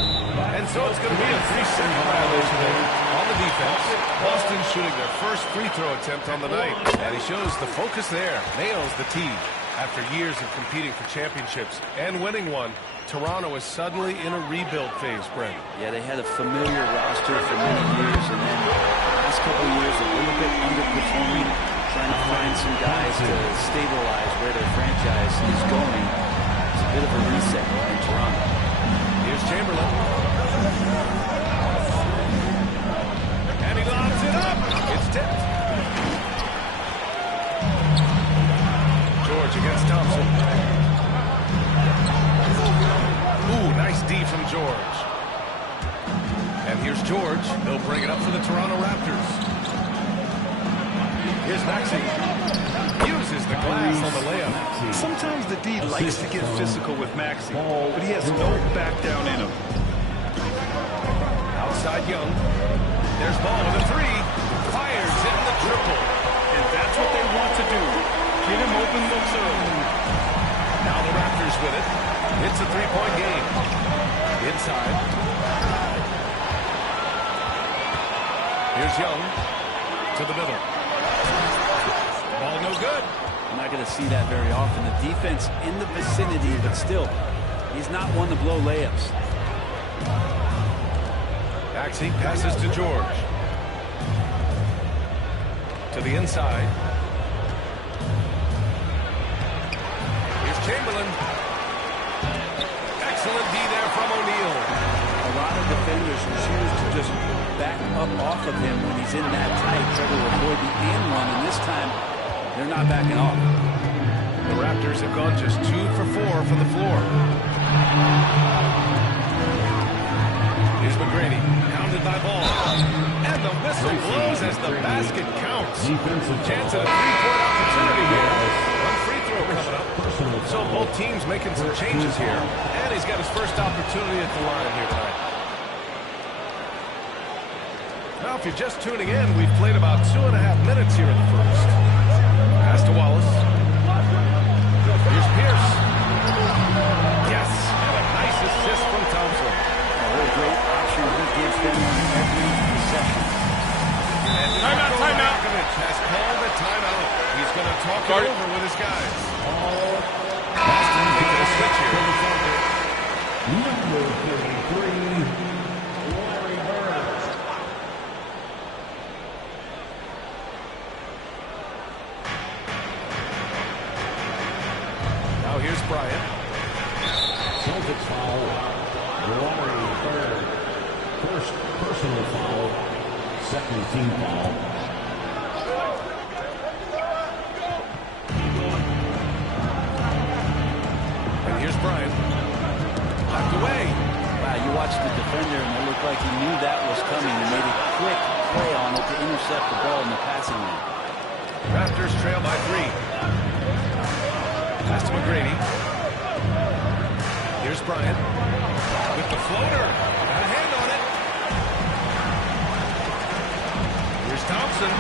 And so it's going to be a 3-second violation there on the defense. Boston shooting their first free throw attempt on the night. And he shows the focus there. Nails the tee. After years of competing for championships and winning one, Toronto is suddenly in a rebuild phase, Brent. Yeah, they had a familiar roster for many years, and then the last couple of years a little bit underperforming, trying to find some guys to stabilize where their franchise is going. It's a bit of a reset in Toronto. Here's Chamberlain. And he lobs it up. It's tipped. George against Thompson. Ooh, nice D from George. And here's George. He'll bring it up for the Toronto Raptors. Here's Maxey. Uses the glass on the layup. Sometimes the D likes to get physical with Maxey, but he has no back down in him. Outside Young. There's Ball with a three. Fires in the triple. And that's what they want to do. Get him open looks early. Now the Raptors with it. It's a three-point game. Inside. Here's Young to the middle. Ball no good. I'm not going to see that very often. The defense in the vicinity, but still, he's not one to blow layups. Maxey passes to George. To the inside. Here's Chamberlain. Excellent D there from O'Neal. A lot of defenders choose to just back up off of him when he's in that tight, try to avoid the and one, and this time they're not backing off. The Raptors have gone just 2 for 4 from the floor. Here's McGrady, pounded by Ball. And the whistle blows as the basket counts. Chance at a three-point opportunity here. One free throw coming up. So both teams making some changes here. And he's got his first opportunity at the line here tonight. Now, if you're just tuning in, we've played about 2.5 minutes here in the first. Pass to Wallace. Here's Pierce. Yes, and a nice assist from Thompson. What a great option he gives them on every possession. And timeout. Has called a timeout. He's going to talk it over with his guys. Boston making a switch here. Number 33, Larry Bird. Now here's Bryant. Celtics foul. Larry Bird. First personal foul. Second team foul. And here's Bryant. Locked away. Wow, you watched the defender, and it looked like he knew that was coming. He made a quick play on it to intercept the ball in the passing lane. Raptors trail by 3. Pass to McGrady. Here's Bryant. With the floater. Got a hand on it. Here's Thompson.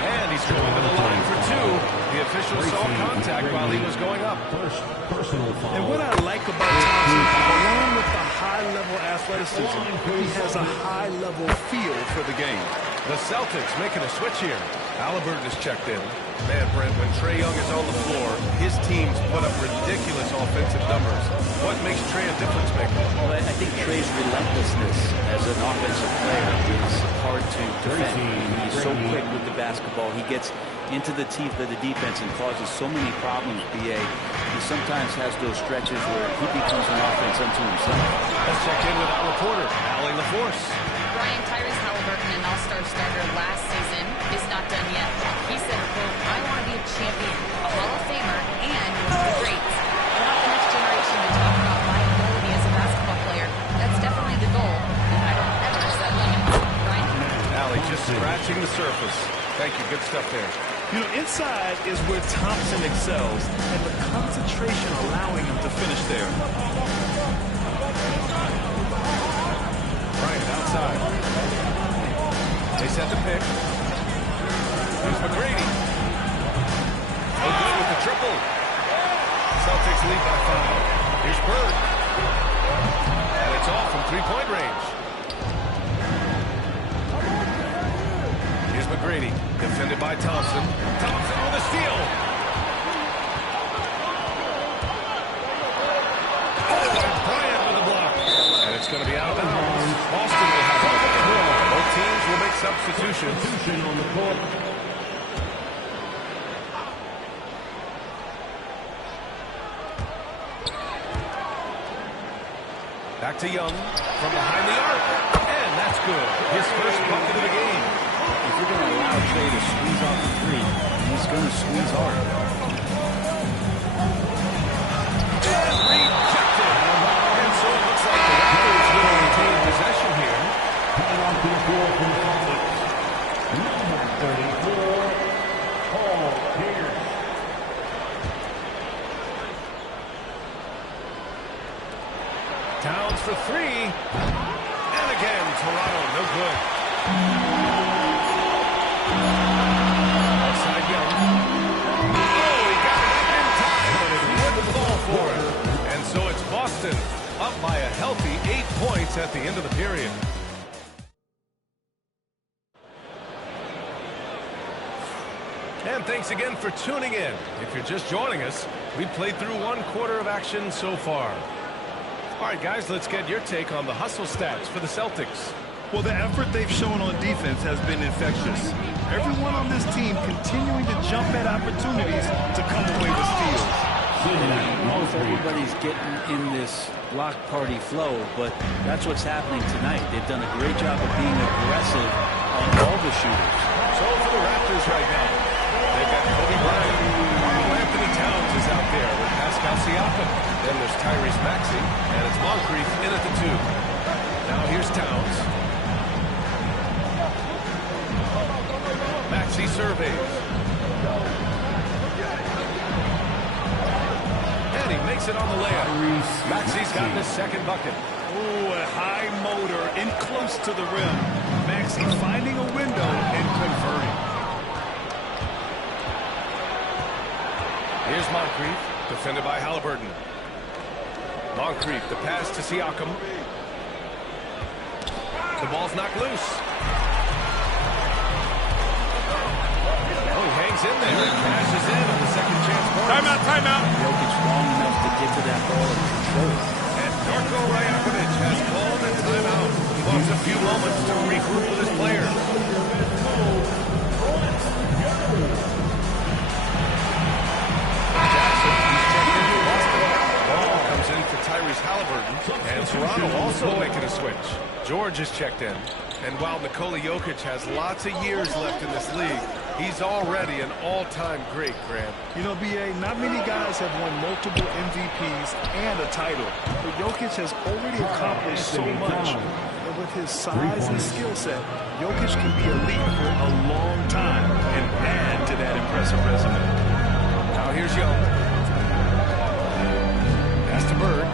And he's going to the line for 2. The official saw contact while he was going up. First personal foul. And what I like about Thompson, along with the high-level athleticism, he has a high-level feel for the game. The Celtics making a switch here. Halliburton is checked in. Man, Brent, when Trae Young is on the floor, his teams put up ridiculous offensive numbers. What makes Trae a difference maker? Well, I think Trae's relentlessness as an offensive player is hard to defend. He's so quick with the basketball. He gets into the teeth of the defense and causes so many problems, B.A. He sometimes has those stretches where he becomes an offense unto himself. Let's check in with our reporter, Allie LaForce. Brian, Tyrese Halliburton, an all-star starter last season, is not done yet. He said, quote, I want to be a champion, a Hall of Famer, and one of the greats. I want the next generation to talk about my ability as a basketball player. That's definitely the goal, and I don't ever set limits. Brian? Allie just scratching the surface. Thank you. Good stuff there. You know, inside is where Thompson excels, and the concentration allowing him to finish there. Bryant outside. They set the pick. Here's McGrady. No good with the triple. Celtics lead by 5. Here's Bird. And it's off from three-point range. Here's McGrady. Defended by Thompson. Thompson with a steal. Oh, and Bryant with a block. And it's going to be out of bounds. Boston will have it. Both teams will make substitutions. On the court. Back to Young from behind the arc. And that's good. His first bucket of the game. If you're going to allow Shea to squeeze off the three, he's going to squeeze hard. And rejected. And so it looks like the Raptors will retain possession here. Coming off the floor from the Celtics, number 34, Paul Pierce. Towns for 3. And again, Toronto, no good. Outside Young. Oh, he got it up in time, but it wouldn't fall for it. And so it's Boston up by a healthy 8 points at the end of the period. And thanks again for tuning in. If you're just joining us, we've played through 1 quarter of action so far. All right, guys, let's get your take on the hustle stats for the Celtics. Well, the effort they've shown on defense has been infectious. Everyone on this team continuing to jump at opportunities to come away with steals. And I don't know if everybody's getting in this block party flow, but that's what's happening tonight. They've done a great job of being aggressive on all the shooters. So for the Raptors right now, they've got Kobe Bryant. Anthony Towns is out there with Pascal Siakam. Then there's Tyrese Maxey, and it's Moncrief in at the 2. Now here's Towns. Maxey surveys. And he makes it on the layup. Maxey's gotten his second bucket. Oh, a high motor in close to the rim. Maxey finding a window and converting. Here's Moncrief, defended by Halliburton. Moncrief, the pass to Siakam. The ball's knocked loose. Oh, he hangs in there and cashes in on the second chance points. Timeout, timeout. Jokic's strong enough to get to that ball and control it. And Darko Rajakovic has called a timeout. He wants a few moments to regroup with his players. Jackson, he's checked in for Boston. Ball comes in for Tyrese Halliburton. And Toronto also making a switch. George is checked in. And while Nikola Jokic has lots of years left in this league, he's already an all-time great, Grant. You know, B.A., not many guys have won multiple MVPs and a title. But Jokic has already accomplished so much. And with his size and skill set, Jokic can be elite for a long time and add to that impressive resume. Now here's Young. Pass to Bird.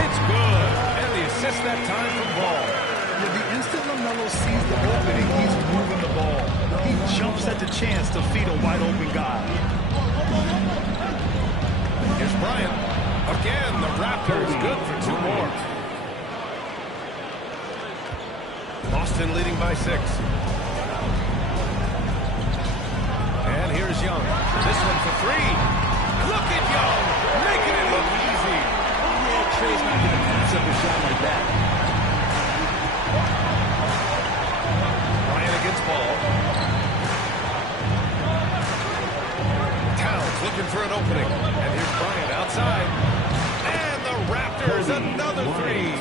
It's good. And the assist that time from Ball. Yeah, the instant LaMelo sees the opening, he's moving the ball. He jumps at the chance to feed a wide-open guy. Here's Bryant. Again, the Raptors good for 2 more. Boston leading by 6. And here's Young. This one for 3. Look at Young, making it look easy. Yeah, Trey's not going to pass up a shot like that. Bryant against Ball. Towns looking for an opening. And here's Bryant outside. And the Raptors another 3.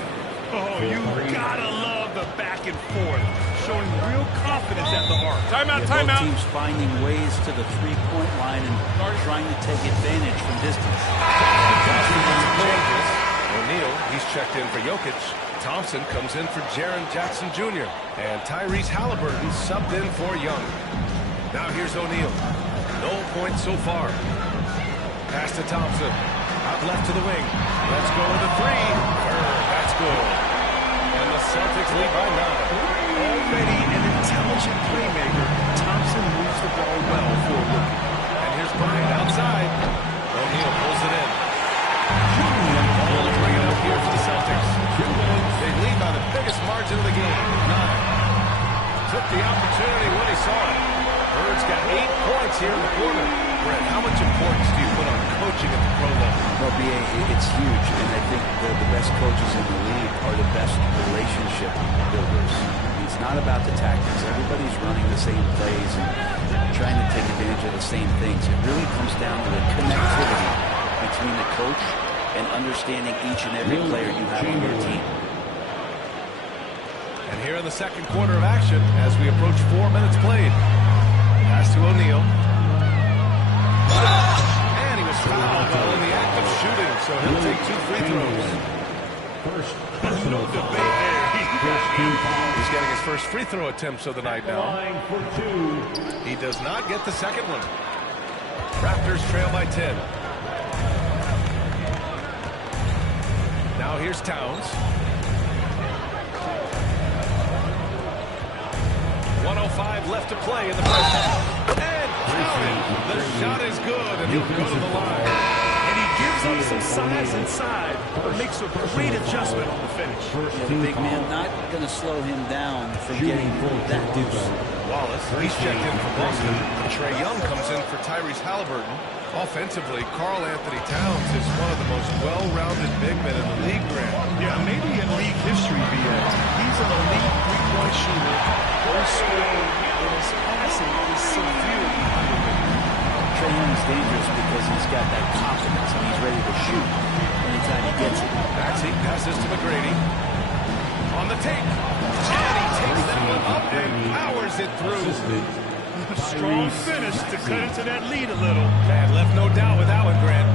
Oh, Oh, you gotta love the back and forth, showing real confidence at the arc. Timeout, Both timeout. teams finding ways to the three-point line and trying to take advantage from distance. O'Neal, he's checked in for Jokic. Thompson comes in for Jaren Jackson Jr. And Tyrese Halliburton subbed in for Young. Now here's O'Neal. No points so far. Pass to Thompson. Out left to the wing. Let's go with a three. That's good. And the Celtics lead by 9. Already an intelligent playmaker, Thompson moves the ball well for a rookie. And here's Bryant outside. O'Neal pulls it in. Ball to bring it up here for the Celtics. They lead by the biggest margin of the game, 9. Took the opportunity when he saw it. Bird's got 8 points here in the quarter. Brett, how much importance do you put on coaching at the pro level? Well, BA, it's huge, and I think the best coaches in the league are the best relationship builders. It's not about the tactics. Everybody's running the same plays and trying to take advantage of the same things. It really comes down to the connectivity between the coach and understanding each and every player you have on your team. And here in the second quarter of action, as we approach 4 minutes played. Pass to O'Neal. And he was fouled while in the act of shooting, so he'll take 2 free throws. No debate there. He's getting his first free throw attempts of the night now. He does not get the second one. Raptors trail by 10. Now here's Towns. 1:05 left to play in the first half. And counted. The shot is good, and he'll go to the line. And he gives up some size inside, but makes a great adjustment on the finish. Yeah, the big man not going to slow him down from getting that deuce. Wallace, he's checked in from Boston. Trae Young comes in for Tyrese Halliburton. Offensively, Karl Anthony Towns is one of the most well-rounded big men in the league, Grant. Yeah, maybe in league history, BA. He's an elite three-point shooter, very skilled, and his passing is severely underrated. Trae Young is dangerous because he's got that confidence and he's ready to shoot anytime he gets it. Maxey passes to McGrady. On the take. And he takes that one up and powers it through. Strong finish to cut into that lead a little. And left no doubt with that one, Grant.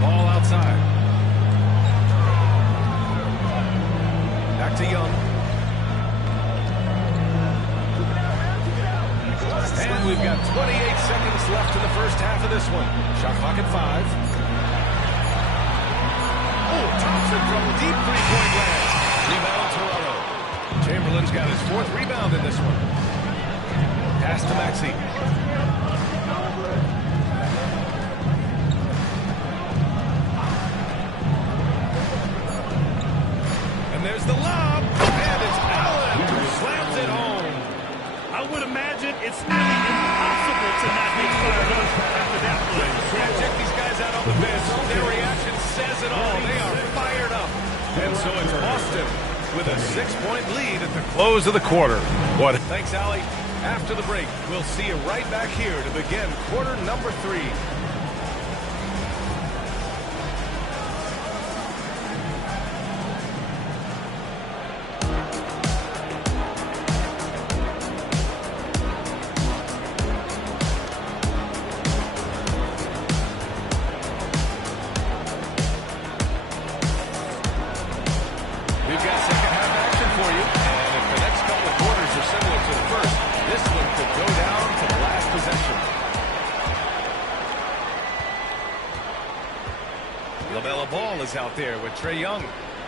Ball outside. Back to Young. And we've got 28 seconds left in the first half of this one. Shot clock at 5. Oh, Thompson from deep three-point land. Rebound Toronto. Chamberlain's got his 4th rebound in this one. Pass to Maxey. And there's the lob. And it's Allen who slams it home. I would imagine it's nearly impossible to not get fired up after that play. Check these guys out on the bench. Their reaction says it all. They are fired up. And so it's Boston with a 6-point lead at the close of the quarter. What? Thanks, Allie. After the break, we'll see you right back here to begin quarter number 3. We've got second half action for you. And if the next couple of quarters are similar to the first, this one could go down to the last possession. LaMelo Ball is out there with Trae Young.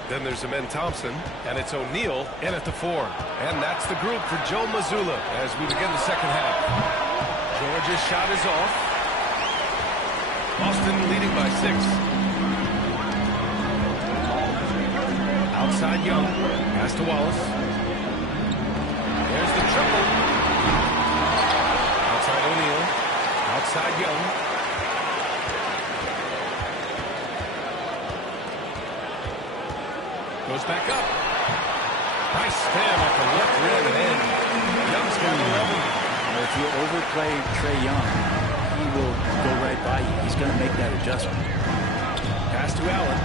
Then there's Amen Thompson, and it's O'Neal in at the 4. And that's the group for Joe Mazzulla as we begin the second half. Georgia's shot is off. Boston leading by 6. Outside Young. Pass to Wallace. There's the triple. Outside O'Neal. Outside Young. Goes back up. Nice spin off the left rim and in. Young's got 11. If you overplay Trae Young, he will go right by you. He's going to make that adjustment. Pass to Allen.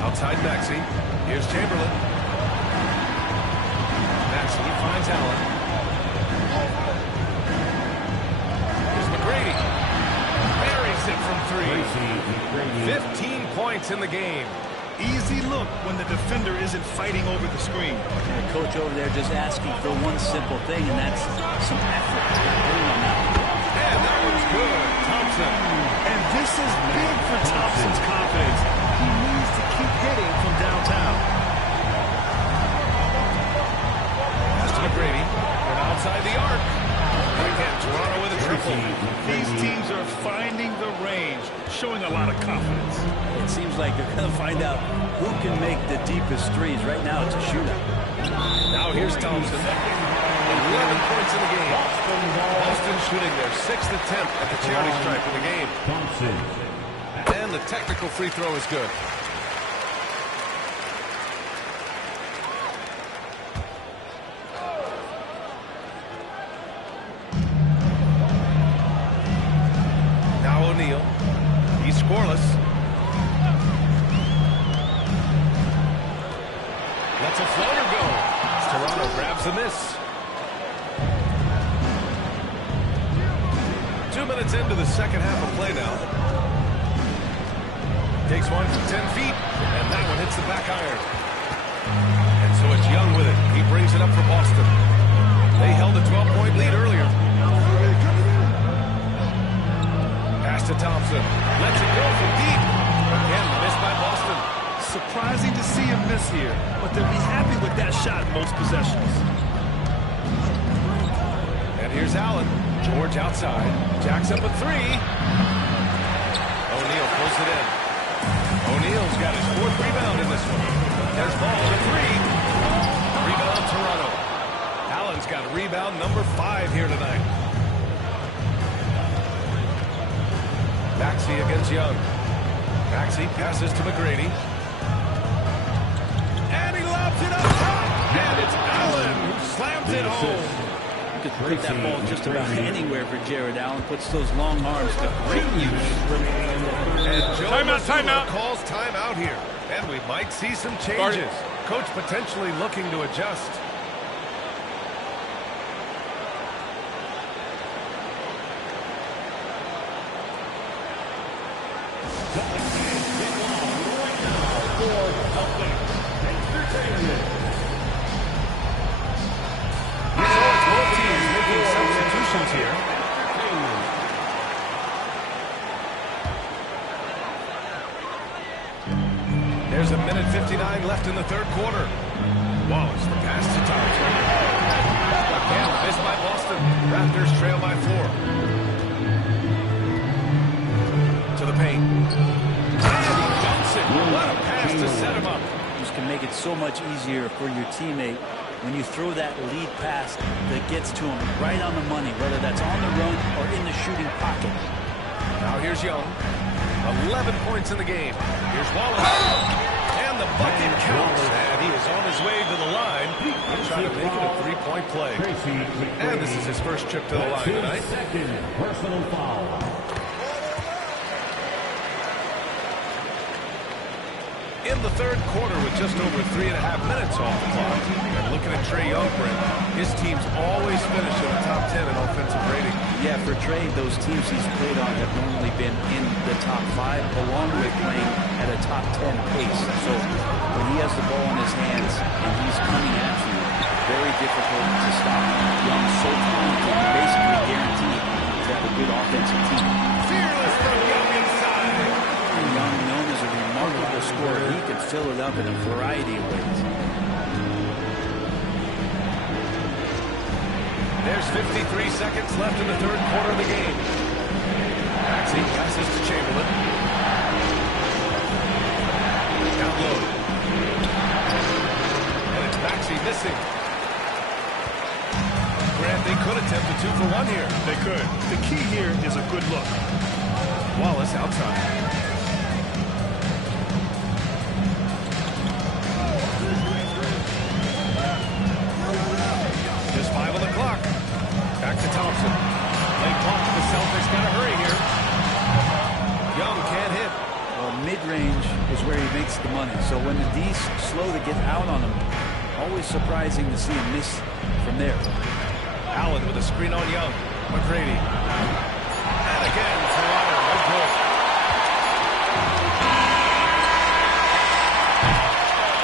Outside Maxey. Here's Chamberlain. Maxey finds Allen. Here's McGrady. Buries it from 3. 15 points in the game. Easy look when the defender isn't fighting over the screen. And the coach over there just asking for one simple thing, and that's some effort. And that one's good. Thompson. And this is big for Thompson's confidence. He needs to keep hitting from downtown. Pass to McGrady. From outside the arc. And again, Toronto with a triple. These teams are finding the range, showing a lot of confidence. It seems like they're going to find out who can make the deepest threes. Right now, it's a shootout. Now here's Thompson. 11 points in the game. Boston shooting their 6th attempt at the charity stripe in the game. And the technical free throw is good. Now O'Neal. He's scoreless. Lets a floater go. Toronto grabs the miss. 2 minutes into the second half of play now. Takes one from 10 feet, and that one hits the back iron. And so it's Young with it. He brings it up for Boston. They held a 12-point lead earlier. Pass to Thompson. Lets it go from deep. Again, missed by Boston. Surprising to see him miss here, but they'll be happy with that shot most possessions. And here's Allen. George outside. Jacks up a 3. O'Neal pulls it in. O'Neal's got his 4th rebound in this one. There's ball to 3. Rebound Toronto. Allen's got rebound number 5 here tonight. Maxey against Young. Maxey passes to McGrady. And he lobs it up top. And it's Allen who slams it home. You could put that ball just about anywhere for Jared Allen. Puts those long arms to great use. And Joe timeout calls timeout here. And we might see some changes. Coach potentially looking to adjust. Substitutions here. There's a minute 59 left in the third quarter. Wallace, the pass to Thompson. Again, missed by Boston. Raptors trail by 4. To the paint. And he dumps it. What a pass to set him up. This can make it so much easier for your teammate when you throw that lead pass that gets to him right on the money, whether that's on the run or in the shooting pocket. Now here's Young. 11 points in the game. Here's Wallace. And the bucket counts. And he is on his way to the line. He'll try to make it a 3-point play. And this is his first trip to the line tonight. Personal foul. In the third quarter with just over 3.5 minutes off the clock. And looking at Trae Young, Brent, his teams always finish in the top 10 in offensive rating. Yeah, for Trae, those teams he's played on have normally been in the top 5, along with playing at a top 10 pace. So when he has the ball in his hands and he's coming at you, very difficult to stop. Young's so talented, basically guaranteed to have a good offensive team. Fearless from Young inside. And Young, known as a remarkable scorer, he can fill it up in a variety of ways. There's 53 seconds left in the third quarter of the game. Maxey passes to Chamberlain. Down low. And it's Maxey missing. Grant, they could attempt a 2-for-1 here. They could. The key here is a good look. Wallace outside. Just 5 on the clock. Back to Thompson. Late clock. The Celtics got to hurry here. Young can't hit. Well, mid-range is where he makes the the money. So when the D's slow to get out on him, always surprising to see him miss from there. Allen with a screen on Young. McGrady. And again, Toronto, no good.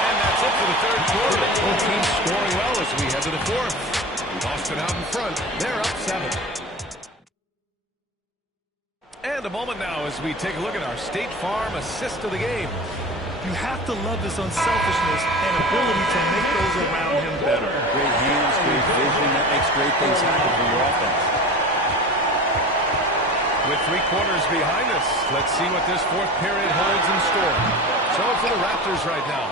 And that's it for the third quarter. Both teams scoring well as we head to the fourth. Boston out in front. They're up 7. And a moment now as we take a look at our State Farm assist of the game. You have to love his unselfishness and ability to make those around him better. Great hands, great vision. That makes great things happen for your offense. With 3 quarters behind us, let's see what this fourth period holds in store. So for the Raptors right now,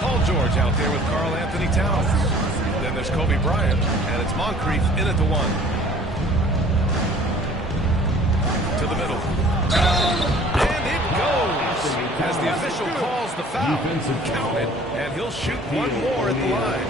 Paul George out there with Karl Anthony Towns. Then there's Kobe Bryant, and it's Moncrief in at the 1. To the middle. And it goes as the official calls the foul. Counted, and he'll shoot 1 more at the line.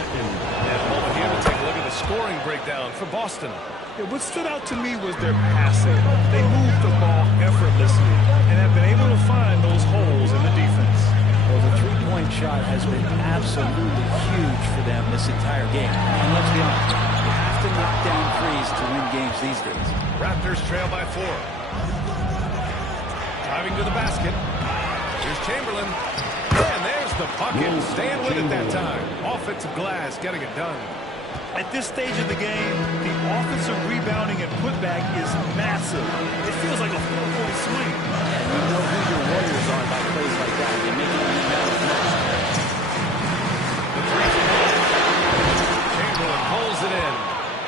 And a moment here to take a look at the scoring breakdown for Boston. Yeah, what stood out to me was their passing. They moved the ball effortlessly and have been able to find those holes in the defense. Well, the three-point shot has been absolutely huge for them this entire game. And let's be honest, you have to knock down threes to win games these days. Raptors trail by 4. Driving to the basket. Here's Chamberlain. And there's the bucket. Staying with it that time. Offensive glass getting it done. At this stage of the game, the offensive rebounding and putback is massive. It feels like a 4-point swing. And you know who your warriors are by plays like that. They make it matter most. The 3 from Chamberlain pulls it in.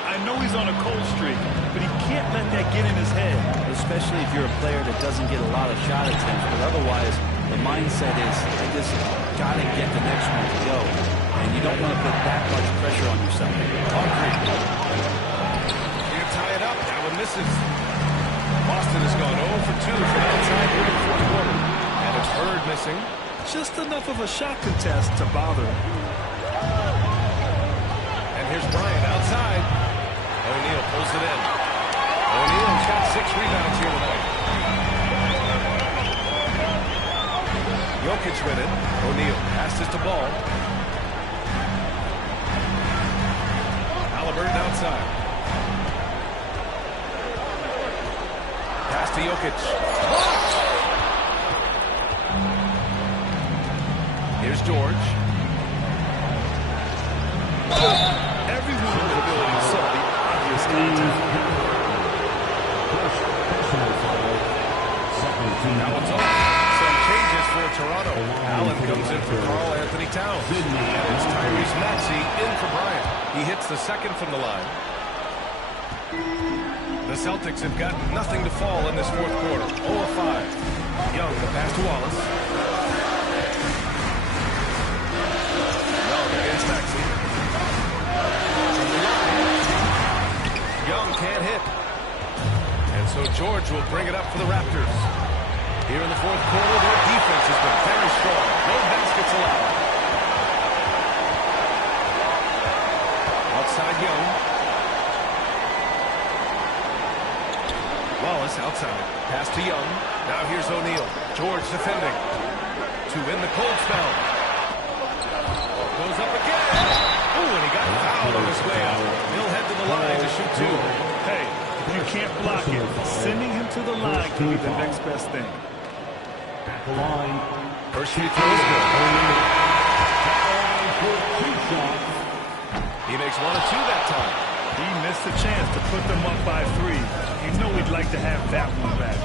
I know he's on a cold streak, but he can't let that get in his head. Especially if you're a player that doesn't get a lot of shot attempts. But otherwise, the mindset is, I just got to get the next one to go. And you don't want to put that much pressure on yourself. Moncrief. You tie it up. That one misses. Boston has gone 0 for 2 from outside here in the fourth quarter. And it's Bird missing. Just enough of a shot contest to bother him. And here's Bryant outside. O'Neal pulls it in. O'Neal's got 6 rebounds here tonight. Jokic with it. O'Neal passes to Ball. Halliburton outside. Pass to Jokic. Here's George. Everyone in the building saw the obvious contact. Now it's on. Some changes for Toronto. Allen comes in for Karl Anthony Towns. And it's Tyrese Maxey in for Bryant. He hits the second from the line. The Celtics have got nothing to fall in this fourth quarter. 0 of 5. Young, the pass to Wallace. Young against Maxey. Young can't hit. And so George will bring it up for the Raptors. Here in the fourth quarter, their defense has been very strong. No baskets allowed. Outside Young. Wallace outside. Pass to Young. Now here's O'Neal. George defending. To win the cold spell. Goes up again. Oh, and he got fouled on his way out. He'll head to the line to shoot 2. Hey, if you can't block it, sending him to the line can be the next best thing. At the line. First free throw is good. He makes 1 of 2 that time. He missed the chance to put them up by 3. You know he'd like to have that one back.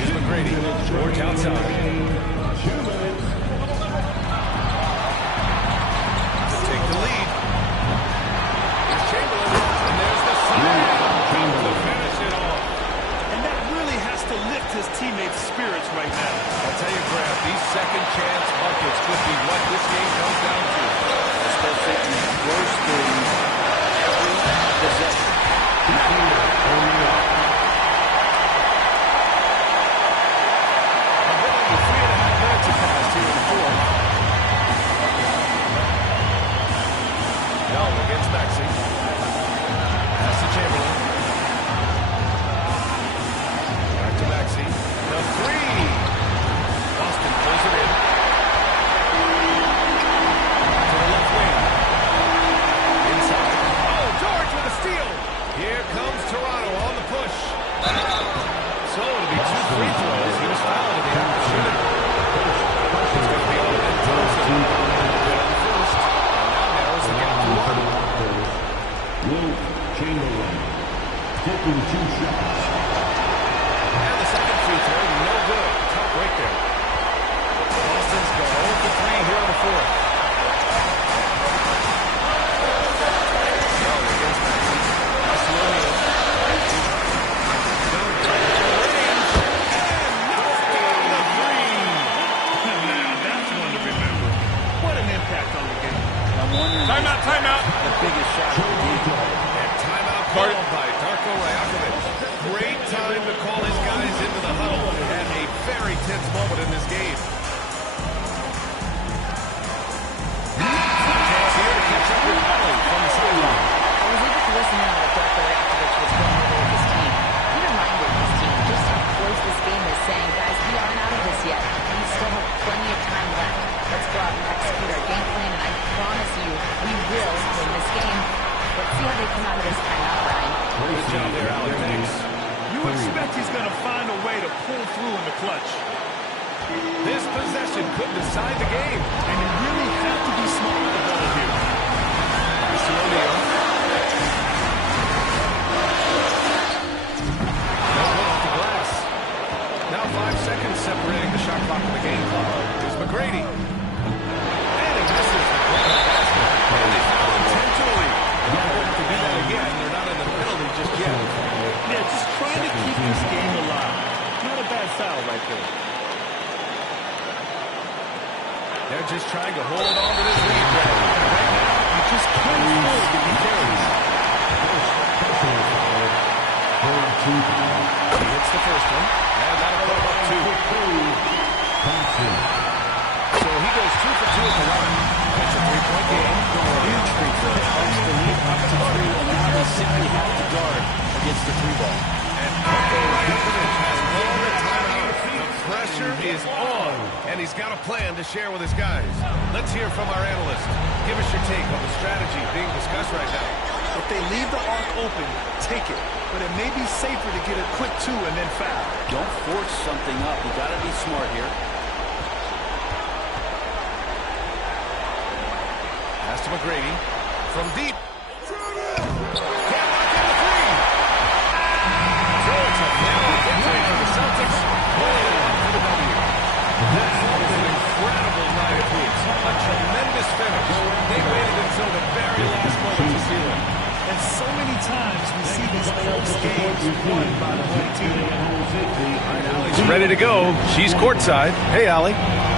Here's McGrady. George outside. 2 minutes. To take the lead. Here's Chamberlain. And there's the slam. To finish it off. And that really has to lift his teammates' spirits right now. I'll tell you, Grant, these second chance buckets could be what this game comes down to. Especially in the worst games, every possession. A bit under 3.5 minutes have passed here in the fourth. Young against Maxey. Pass to Chamberlain. Back to Maxey. Enough very tense moment in this game. Chance here to catch up with Ollie from the sideline. I was able to listen in on what Dr. Rakovich was going over with his team. He reminded his team just how close this game is, saying, guys, we aren't out of this yet. We still have plenty of time left. Let's go out and execute our game plan, and I promise you, we will win this game. Let's see how they come out of this timeout, Brian. Good job there, Alec. Thanks. You expect he's going to find a way to pull through in the clutch. This possession could decide the game. And you really have to be smart with the ball here. Pass to O'Neal. No good off the glass. Now 5 seconds separating the shot clock from the game clock. Here's McGrady. And he misses the basket. And they foul intentionally. They don't have to do that again. They're not in the penalty just yet. Yeah, just trying to keep this game alive. Not a bad foul right there. They're just trying to hold on to this lead. Right now, you just can't afford to be careless. He hits the first one, and that'll put him up 2. So he goes 2 for 2 at the line. That's a 3-point game. Huge free throw. Bumps the lead up to 3, and now they simply have to guard against the 3-ball. And Coco Rakovich has all the timeout. The pressure is on, and he's got a plan to share with his guys. Let's hear from our analyst. Give us your take on the strategy being discussed right now. If they leave the arc open, take it. But it may be safer to get a quick 2 and then foul. Don't force something up. You got to be smart here. Pass to McGrady. From deep. Can't lock in the 3. So it's a narrow victory for the Celtics. Pulling it off for the W. That was an incredible night of hoops. A tremendous finish. They waited until the very last moment to seal it. And so many times we see these close games won by the home team. All right, Allie's ready to go. She's courtside. Hey, Allie.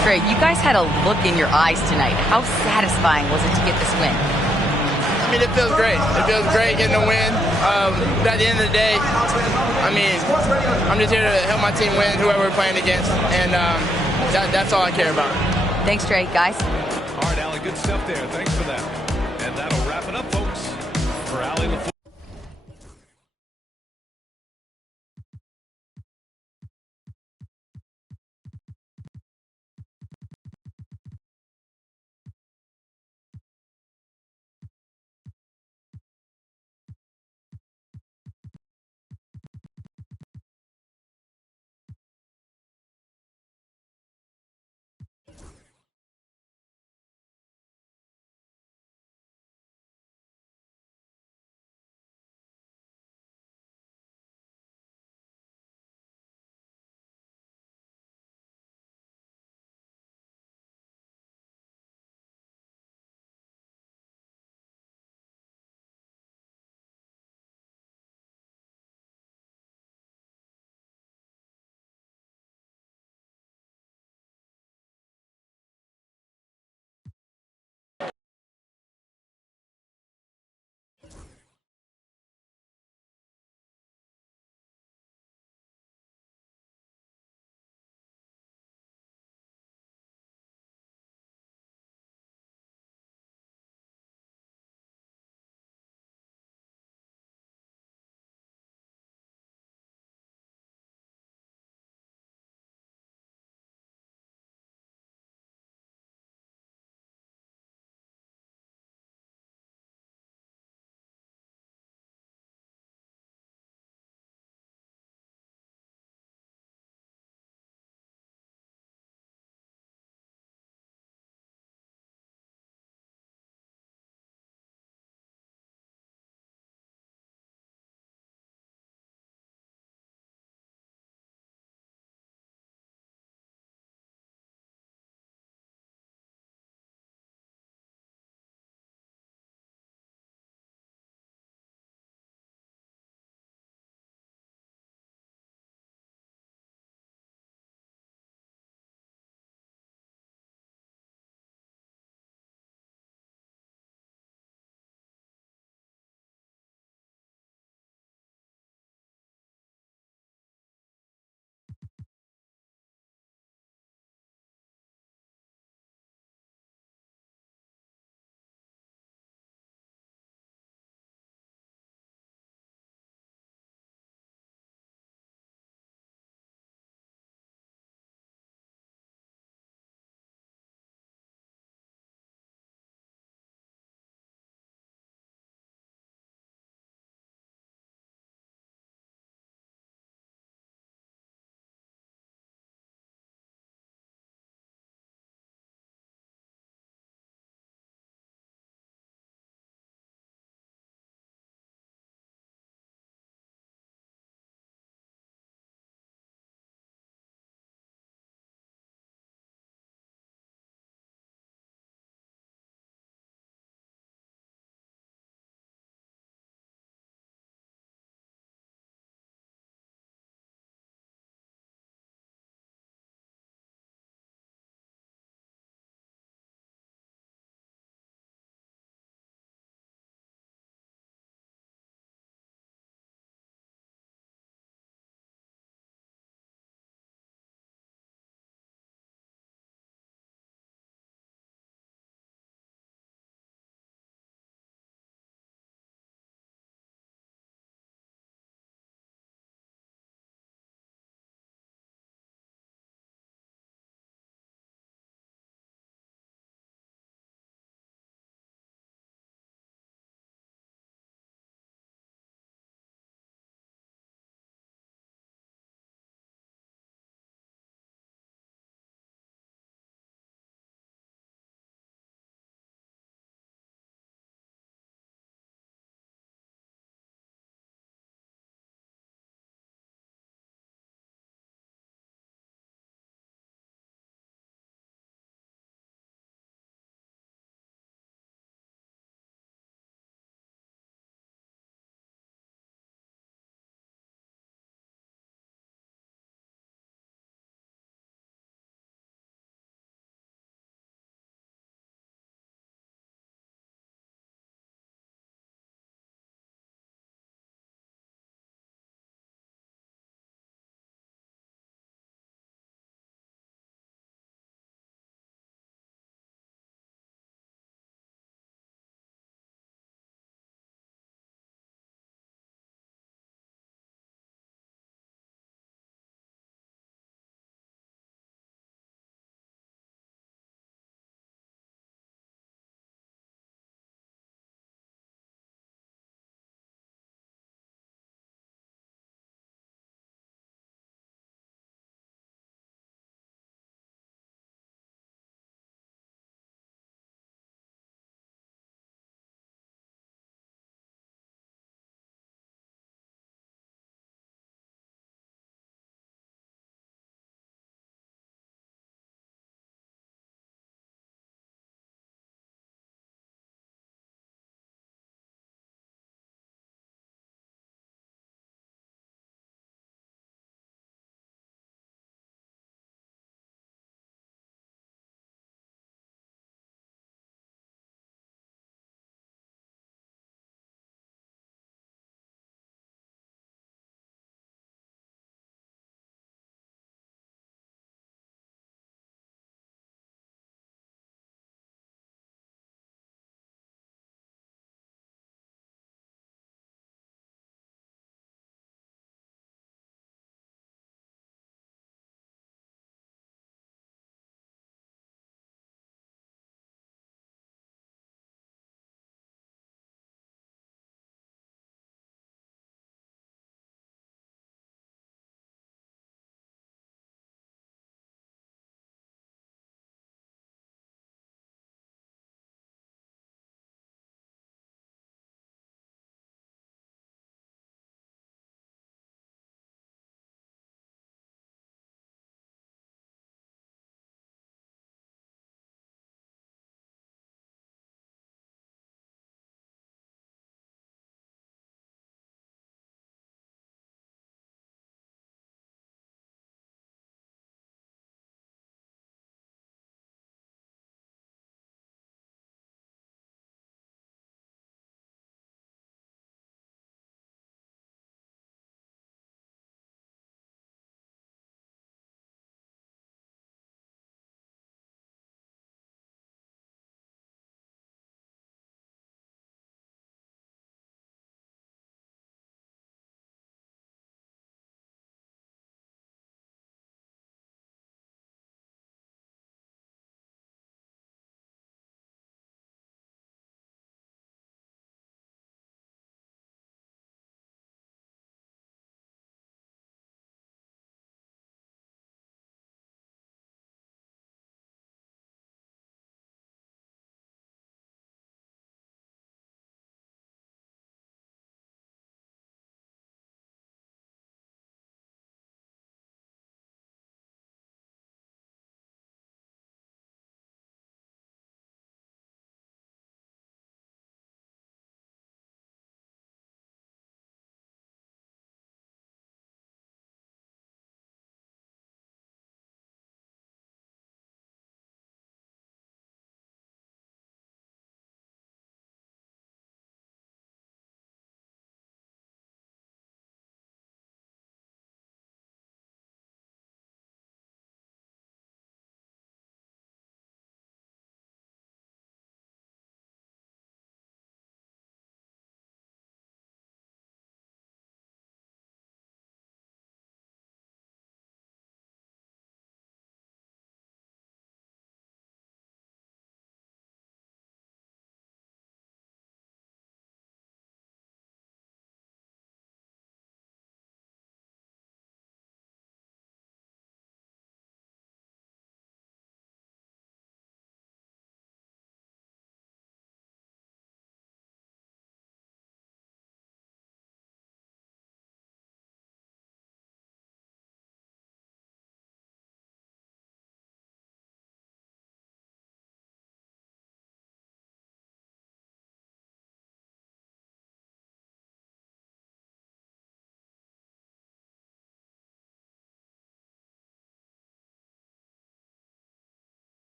Trey, you guys had a look in your eyes tonight. How satisfying was it to get this win? I mean, it feels great. It feels great getting a win. But at the end of the day, I mean, I'm just here to help my team win, whoever we're playing against, and that's all I care about. Thanks, Trey. Guys? All right, Allie, good stuff there. Thanks for that. And that'll wrap it up, folks. For Allie LaFleur.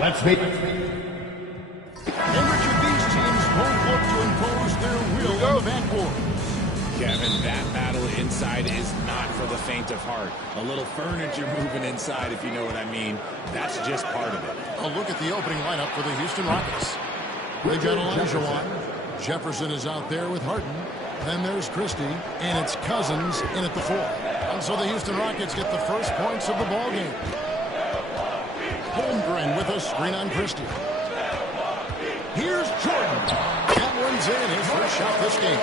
Let's meet. And Richard, these teams both look to impose their will on the backboard. Kevin, that battle inside is not for the faint of heart. A little furniture moving inside, if you know what I mean. That's just part of it. A look at the opening lineup for the Houston Rockets. They got Elijah. Jefferson is out there with Harden. Then there's Christie, and it's Cousins in at the 4. And so the Houston Rockets get the first points of the ball game. Holmgren with a screen on Christie. Here's Jordan. That one's in. His first shot this game.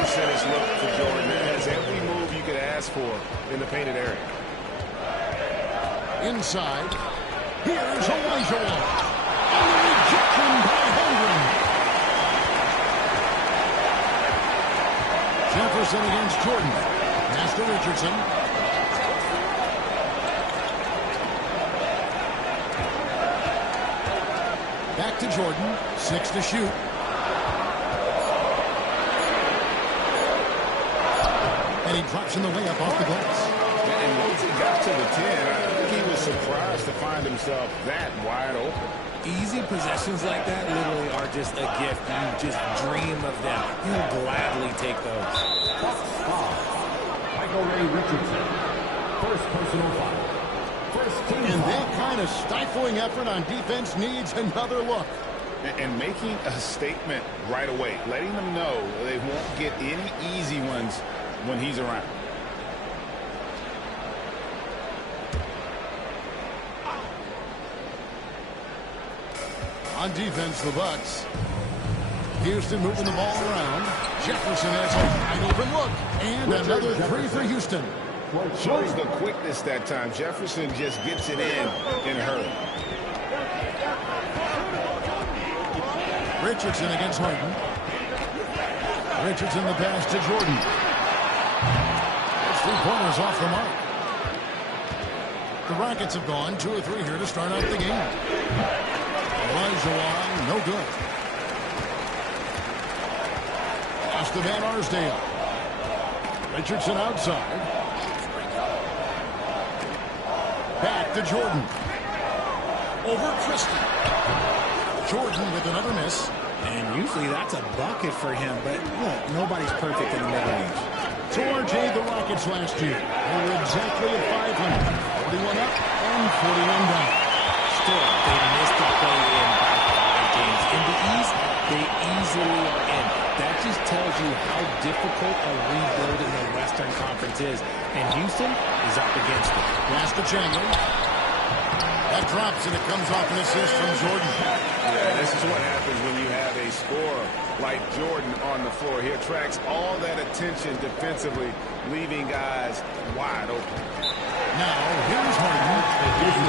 Percentage look for Jordan. That has every move you could ask for in the painted area. Inside. Here's Elijah. And the rejection by Holmgren. Jefferson against Jordan. Pass to Richardson. Back to Jordan. 6 to shoot. And he drops in the layup off the glass. And once he got to the 10, I think he was surprised to find himself that wide open. Easy possessions like that literally are just a gift. You just dream of them. You'll gladly take those. Michael Ray Richardson. First personal foul. First team And foul. that kind of stifling effort on defense needs another look. And making a statement right away, letting them know they won't get any easy ones when he's around. On defense, the Bucks. Houston moving the ball around. Jefferson has a wide open look. And another 3 for Houston. Shows the quickness that time. Jefferson just gets it in a hurry. Richardson against Harden. Richardson the pass to Jordan. Those 3 pointers off the mark. The Rockets have gone 2 or 3 here to start out the game. Elijah, no good. Pass to Van Arsdale. Richardson outside. Back to Jordan. Over Christie. Jordan with another miss. And usually that's a bucket for him, but look, nobody's perfect in the mid-range. To RJ, the Rockets last year. They were exactly at 500. 41 up and 41 down. Still, they missed the play in by 5 games. In the East, they easily are in. That just tells you how difficult a rebuild in the Western Conference is. And Houston is up against it. Pass to Chandler. That drops and it comes off an assist from Jordan. Yeah, this is what happens when you have a scorer like Jordan on the floor. He attracts all that attention defensively, leaving guys wide open. Now, here's Harden.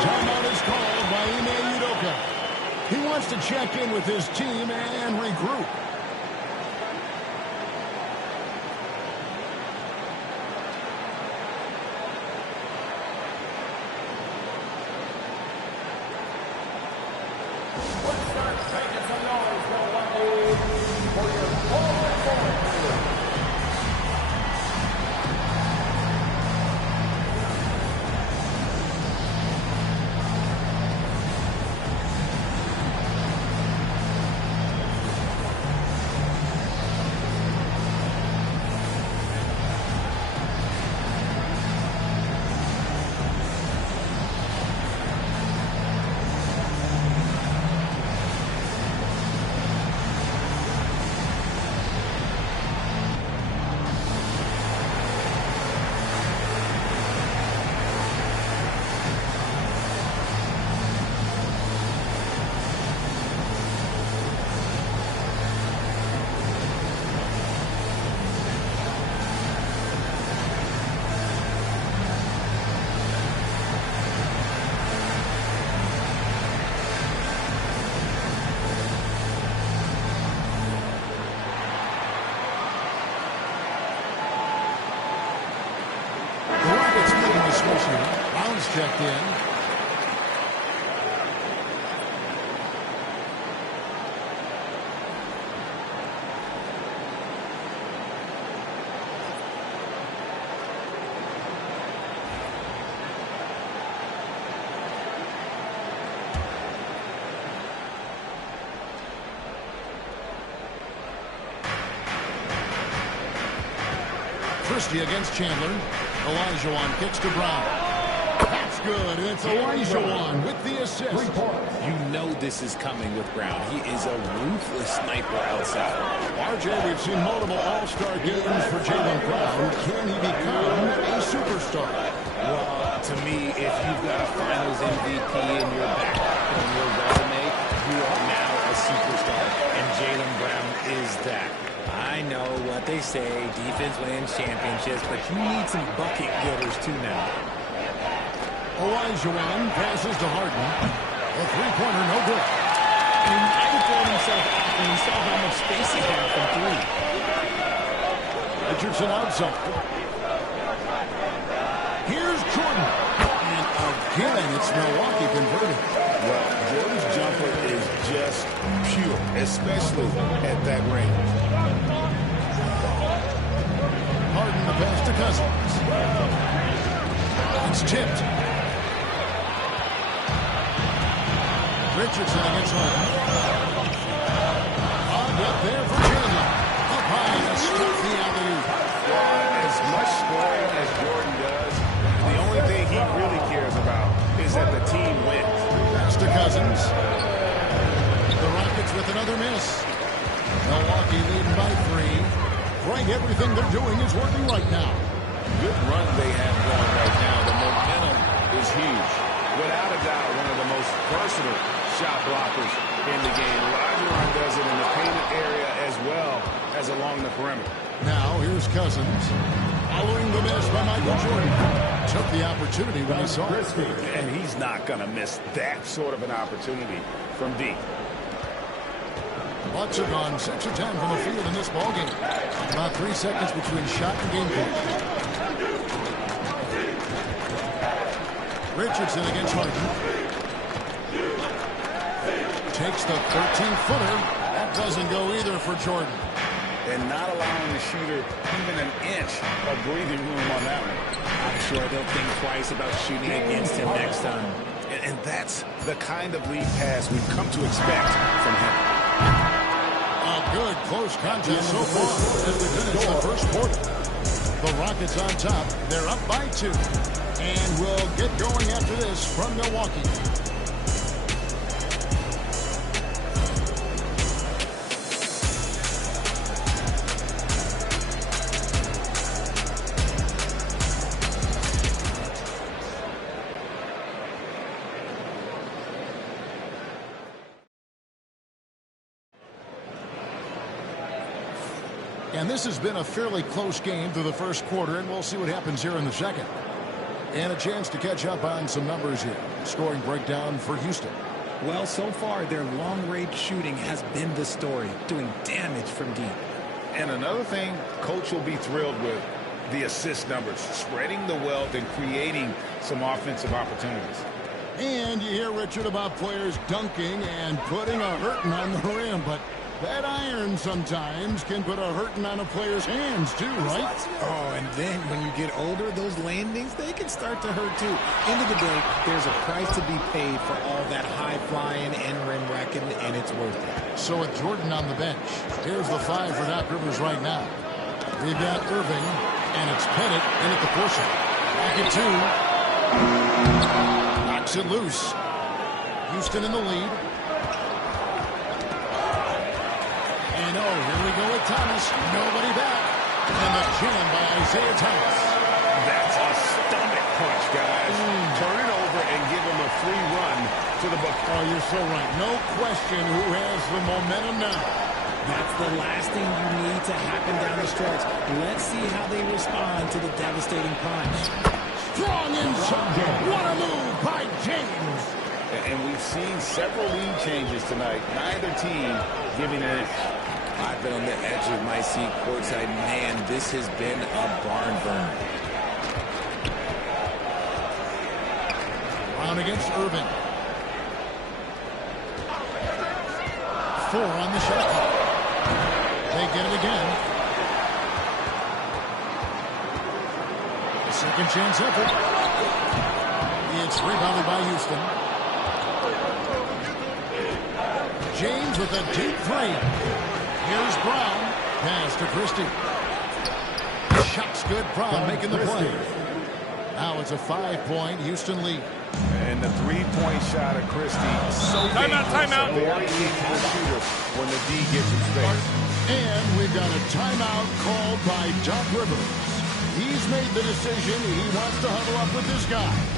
Timeout is called by Ime Udoka. He wants to check in with his team and regroup. Brown's checked in. Christie against Chandler. Olajuwon kicks to Brown. That's good. And it's Olajuwon with the assist. You know this is coming with Brown. He is a ruthless sniper outside. RJ, we've seen multiple all-star games for Jaylen Brown. Can he become a superstar? Well, to me, if you've got a Finals MVP in your back on your resume, you are now a superstar, and Jaylen Brown is that. I know what they say, defense wins championships, but you need some bucket getters too now. Olajuwon passes to Harden. A three-pointer, no good. He might have thrown himself off when he saw how much space he had from three. Richardson outside. Here's Jordan. And again, it's Milwaukee converting. Well, Jordan's jumper is just pure, especially at that range. Harden the pass to Cousins. It's tipped. Richardson against Harden. Up there for Chandler. Up high to stop the alley-oop. As much scoring as Jordan does, the only thing he really cares about is that the team wins. Pass to Cousins. The Rockets with another miss. Milwaukee leading by 3. Frank, everything they're doing is working right now. Good run they have going right now. The momentum is huge. Without a doubt, one of the most versatile shot blockers in the game. Olajuwon does it in the painted area as well as along the perimeter. Now, here's Cousins. Following the miss by Michael Jordan. Took the opportunity when he saw it. And he's not going to miss that sort of an opportunity from deep. Bucks are gone 6 of 10 from the field in this ballgame. About 3 seconds between shot and game point. Richardson against Harden. Takes the 13-footer. That doesn't go either for Jordan. And not allowing the shooter even an inch of breathing room on that one. I'm sure they'll think twice about shooting against him next time. And that's the kind of lead pass we've come to expect from him. A good close contest so far as we finish the first quarter. The Rockets on top. They're up by 2. And we'll get going after this from Milwaukee. And this has been a fairly close game through the first quarter, and we'll see what happens here in the second. And a chance to catch up on some numbers here. Scoring breakdown for Houston. Well, so far, their long-range shooting has been the story, doing damage from deep. And another thing Coach will be thrilled with, the assist numbers, spreading the wealth and creating some offensive opportunities. And you hear, Richard, about players dunking and putting a hurting on the rim, but that iron sometimes can put a hurting on a player's hands, too, right? Oh, and then when you get older, those landings, they can start to hurt, too. End of the day, there's a price to be paid for all that high-flying and rim racking, and it's worth it. So with Jordan on the bench, here's the 5 for Doc Rivers right now. We've got Irving, and it's Pettit in at the portion. Back at 2. Knocks it loose. Houston in the lead. And oh, here we go with Thomas. Nobody back. And the jam by Isaiah Thomas. That's a stomach punch, guys. Turn it over and give him a free run to the bucket. Oh, you're so right. No question who has the momentum now. That's the last thing you need to happen down the stretch. Let's see how they respond to the devastating punch. Strong inside. What a move by James. And we've seen several lead changes tonight. Neither team giving an inch. I've been on the edge of my seat courtside. Man, this has been a barn burner. Brown against Irving. 4 on the shot clock. They get it again. A second chance effort. It's rebounded by Houston. James with a deep 3. Here's Brown. Pass to Christie. Shot's good. Brown making the play. Now it's a 5-point Houston lead. And the three-point shot of Christie. So Timeout. A very capable shooter when the D gets in space. And we've got a timeout called by Doc Rivers. He's made the decision. He wants to huddle up with this guy.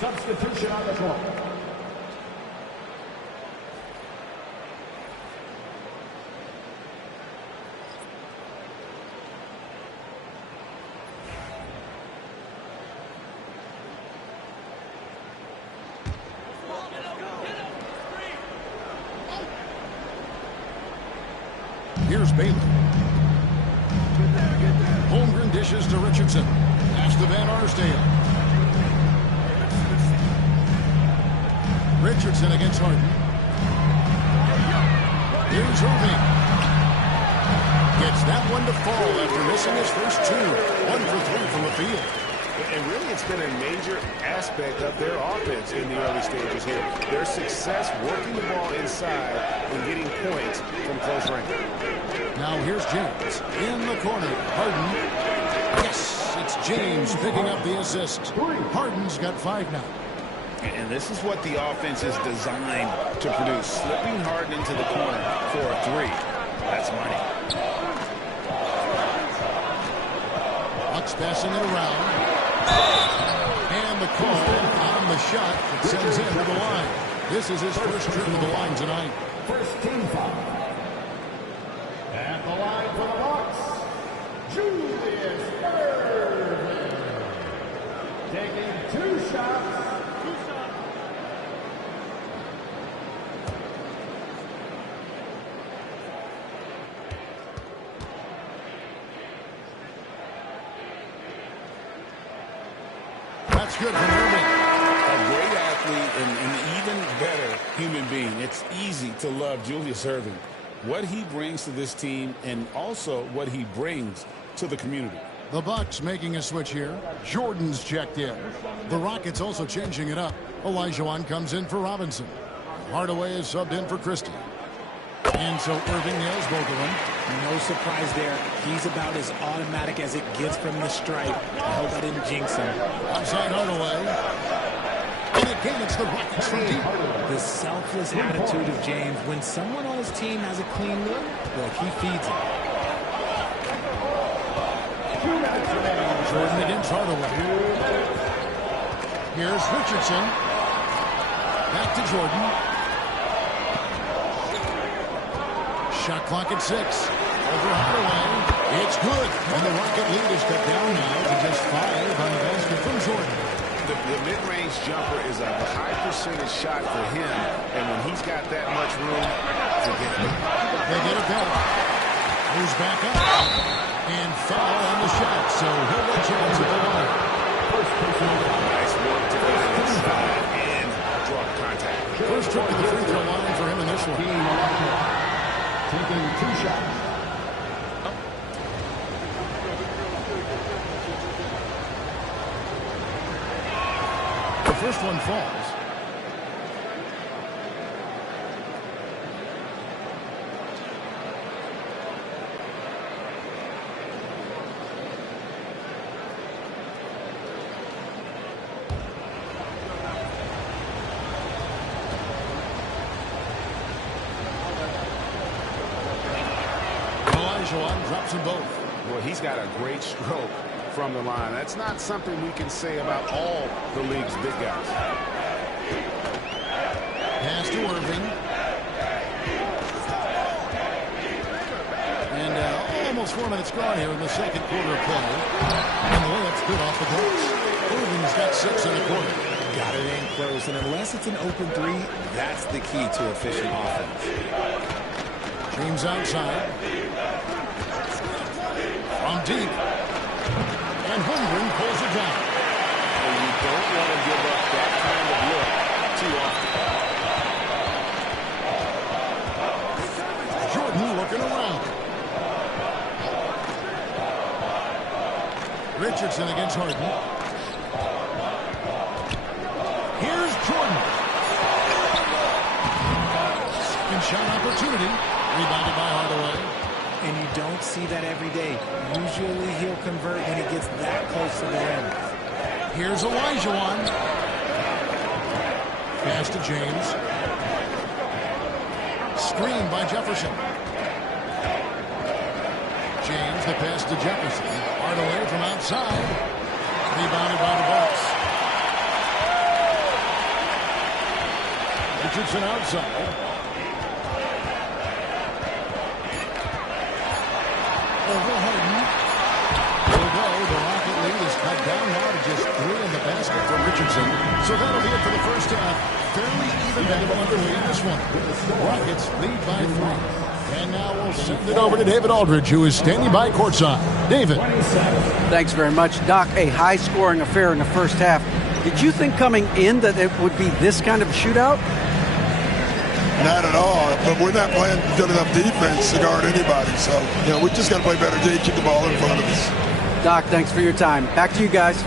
Substitution on the clock. Here's Bailey. Holmgren dishes to Richardson. Pass to Van Arsdale. Richardson against Harden. Here's Irving. Gets that one to fall after missing his first two. 1 for 3 from the field. And really, it's been a major aspect of their offense in the early stages here. Their success working the ball inside and getting points from close range. Now here's James in the corner. Harden. Yes, it's James picking up the assist. Harden's got 5 now. And this is what the offense is designed to produce. Slipping Harden into the corner for a 3. That's money. Bucks passing it around. And the call on the shot that sends him to the line. This is his first trip to the line tonight. First team foul. At the line for the Bucks, Julius Erving. Taking 2 shots. That's good from Irving. A great athlete and an even better human being. It's easy to love Julius Erving. What he brings to this team and also what he brings to the community. The Bucks making a switch here. Jordan's checked in. The Rockets also changing it up. Olajuwon comes in for Robinson. Hardaway is subbed in for Christie. And so Irving nails both of them. No surprise there. He's about as automatic as it gets from the stripe. I hope I didn't jinx him. Outside Hardaway. And again, it's the Rockets from deep. The selfless attitude of James. When someone on his team has a clean look, well, he feeds it. Jordan against Hardaway. Here's Richardson. Back to Jordan. Shot clock at 6. Over Hardaway. It's good. And the Rocket lead is cut down now to just 5 on the basket from Jordan. The mid-range jumper is a high percentage shot for him, and when he's got that much room, forget it. They get it back. Moves back up. And foul on the shot, so he'll get a chance at the line. Nice work to get it inside and draw contact. First trip to the free throw line for him in this one. Taking 2 shots. The first one falls. Olajuwon drops them both. Well, he's got a great stroke from the line. That's not something we can say about all the league's big guys. Pass to Irving. And almost 4 minutes gone here in the second quarter of play. And the layup's good off the glass. Irving's got 6 in the quarter. Got it in close, and unless it's an open three, that's the key to efficient offense. James outside. From deep. And Holmgren pulls it down. And you don't want to give up that kind of look too often. Jordan looking around. Richardson against Harden. Here's Jordan. Second shot opportunity. Rebounded by Hardaway. And you don't see that every day. Usually he'll convert when he gets that close to the rim. Here's Olajuwon. Pass to James. Screen by Jefferson. James, the pass to Jefferson. Hardaway from outside. Rebounded by the Bucks. Richardson outside. Over Harden. Will go. The Rocket lead is cut down now to just 3 in the basket for Richardson. So that'll be it for the first half. Fairly even battle underway in this one. Rockets lead by 3. And now we'll send it over to David Aldridge, who is standing by courtside. David. Thanks very much, Doc. A high-scoring affair in the first half. Did you think coming in that it would be this kind of a shootout? Not at all, but we're not playing good enough defense to guard anybody. So, we just got to play better, Jay, keep the ball in front of us. Doc, thanks for your time. Back to you guys.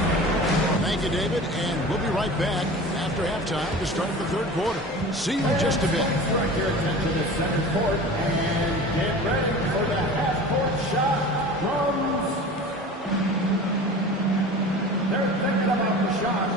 Thank you, David, and we'll be right back after halftime to start the third quarter. See you in just a bit. Direct your attention to center court and get ready for the half-court shot drums. They're thinking about the shot.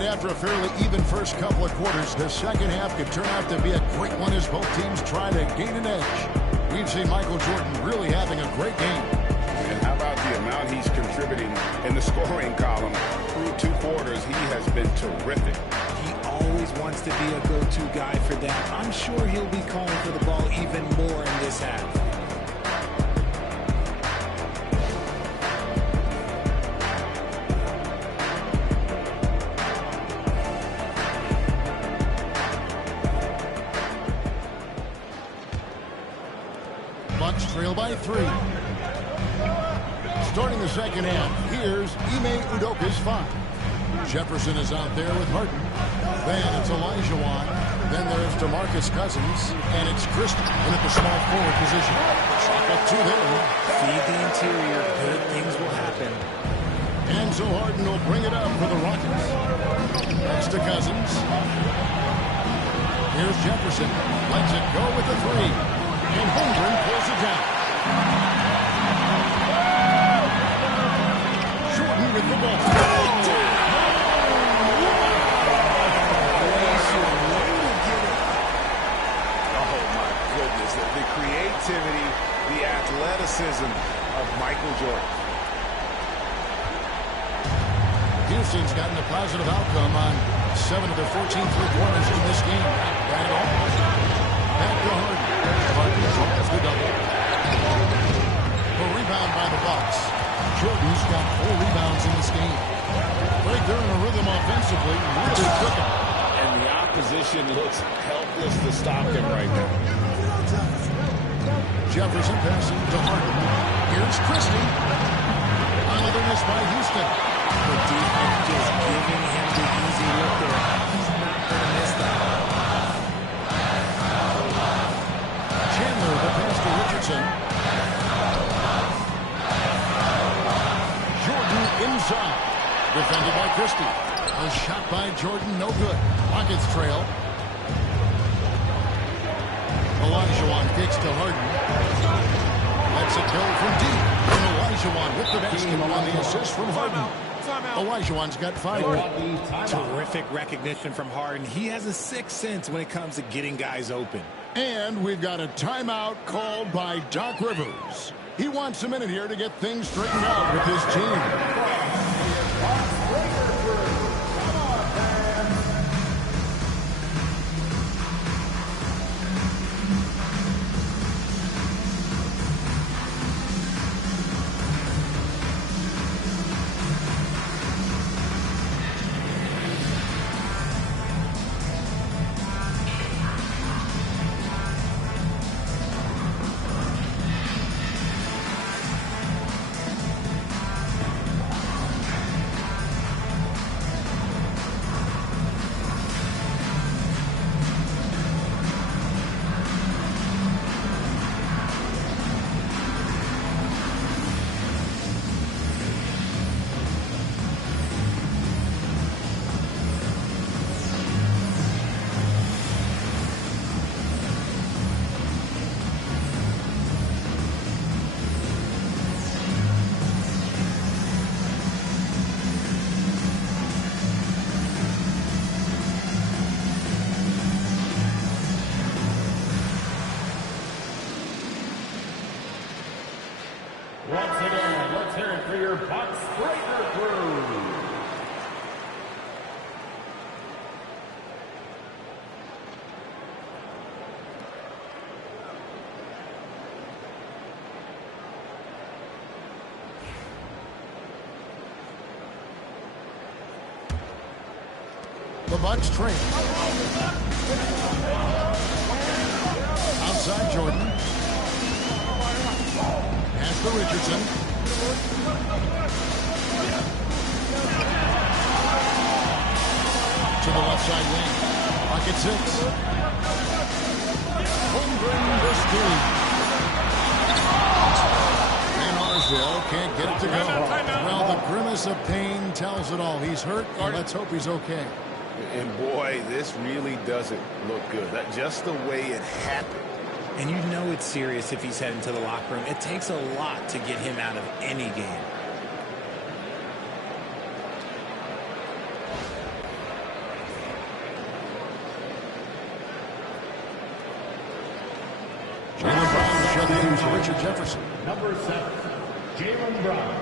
After a fairly even first couple of quarters, the second half could turn out to be a great one as both teams try to gain an edge. We've seen Michael Jordan really having a great game. And how about the amount he's contributing in the scoring column? Through 2 quarters, he has been terrific. He always wants to be a go-to guy for them. I'm sure he'll be calling for the ball even more in this half. Bucks trail by 3. Starting the second half, here's Ime Udoka's 5. Jefferson is out there with Harden. Then it's Olajuwon. Then there's DeMarcus Cousins. And it's Christie in at the small forward position. Chop up 2 there. Feed the interior. Good things will happen. And so Harden will bring it up for the Rockets. Next to Cousins. Here's Jefferson. Lets it go with the 3. And Holmgren pulls it down. Jordan with the ball. Oh, my goodness. The creativity, the athleticism of Michael Jordan. Houston's gotten a positive outcome on 7 of their 14 three-pointers in this game. Right at all. Back to Harden. Harden draws the double. A rebound by the Bucks. Jordan's got 4 rebounds in this game. Right there in a rhythm offensively, really cooking. And the opposition looks helpless to stop him right now. Jefferson passing to Harden. Here's Christie. Another miss by Houston. The defense just giving him the easy look there. He's not going to miss that. Chandler, the pass to Richardson. Jordan inside. Defended by Christie. A shot by Jordan, no good. Rockets trail. Olajuwon kicks to Harden. Lets it go from deep. And Olajuwon with the basket on the assist from Harden. Olajuwon's got 5. Terrific recognition from Harden. He has a sixth sense when it comes to getting guys open. And we've got a timeout called by Doc Rivers. He wants a minute here to get things straightened out with his team. Once again, let's hear it for your Bucks Breaker crew. The Bucks train. Outside Jordan. Pass to Richardson. To the left side wing. Pocket 6. Holmgren the steal. And Arsdale can't get it to go. Well, the grimace of pain tells it all. He's hurt, and let's hope he's okay. And boy, this really doesn't look good. That just the way it happened. And you know it's serious if he's heading to the locker room. It takes a lot to get him out of any game. Jaylen Brown shut in for Richard Jefferson. Number 7, Jaylen Brown.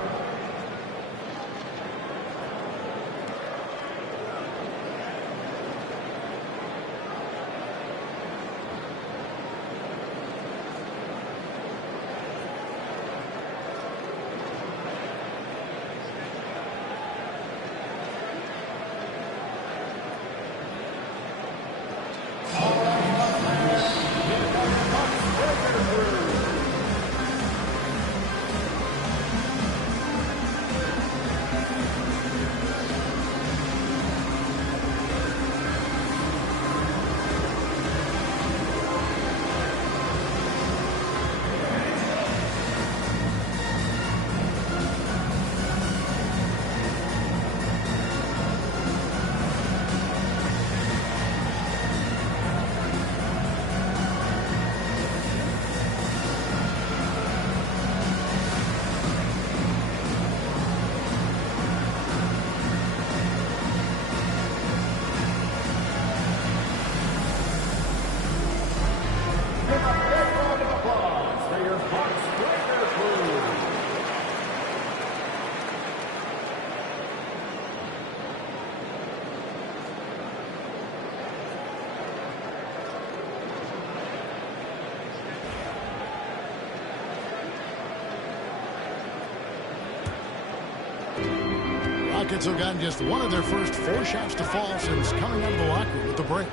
Rockets have gotten just one of their first 4 shots to fall since coming out of the locker room with the break.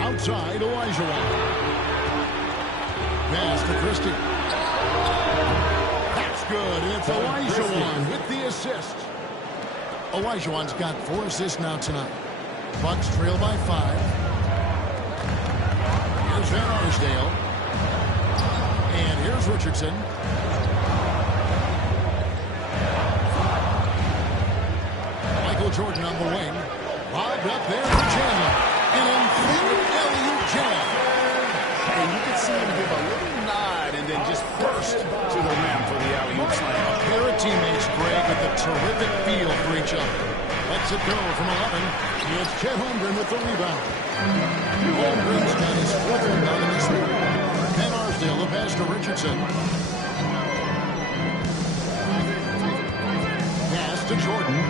Outside, Olajuwon. Pass to Christie. That's good. It's Olajuwon with the assist. Olajuwon's got 4 assists now tonight. Bucks trail by 5. Here's Van Arsdale. And here's Richardson. Michael Jordan on the wing. Bobbed up there for Chandler. An inflated alley-oop jam. And you can see him give a little nod and then just burst to the rim for the alley-oop slam. A pair of teammates, Greg, with a terrific feel for each other. Lets it go from 11. It's Chet Holmgren with the rebound. Holmgren's got his 4th rebound in this one. Van Arsdale, the pass to Richardson. Pass to Jordan.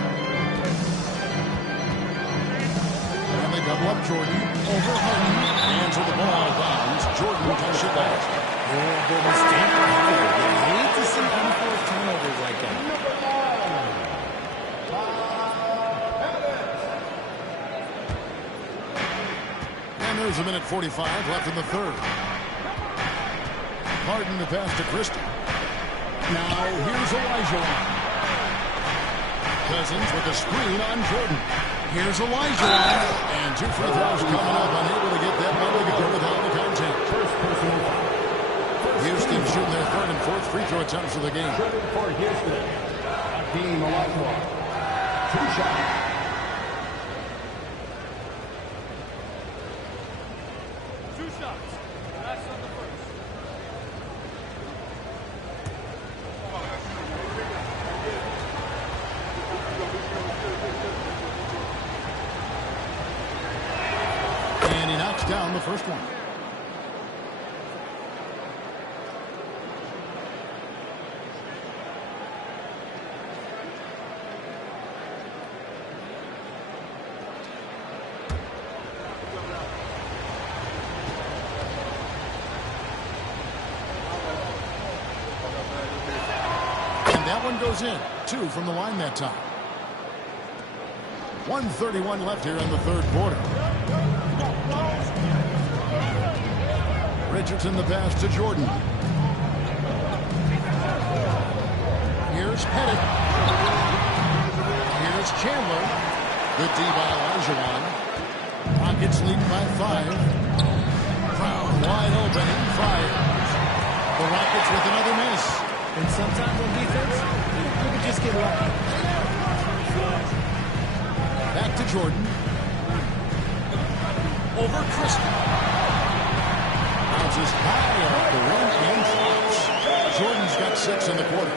And they double up Jordan. Over Harden. Hands with the ball out of bounds. Jordan touched it last. Oh, goodness. I hate to see unforced turnovers like that. And there's a minute 45 left in the third. Harden the pass to Christie. Now here's Olajuwon. Cousins with the screen on Jordan. Here's Olajuwon. And 2 free throws coming up. Unable to get that one to go without the contact. Houston shooting their 3rd and 4th free throw attempts of the game. For Houston, Hakeem Olajuwon. 2 shots. And he knocks down the first one. That one goes in. 2 from the line that time. 1:31 left here in the third quarter. Richardson the pass to Jordan. Here's Pettit. Here's Chandler. Good D by Olajuwon. Rockets leading by 5. Brown wide open and fires. The Rockets with another miss. And sometimes on defense, you can just get lucky. Back to Jordan. Over Christie. Bounces high off the rim and drops. Jordan's got 6 in the quarter.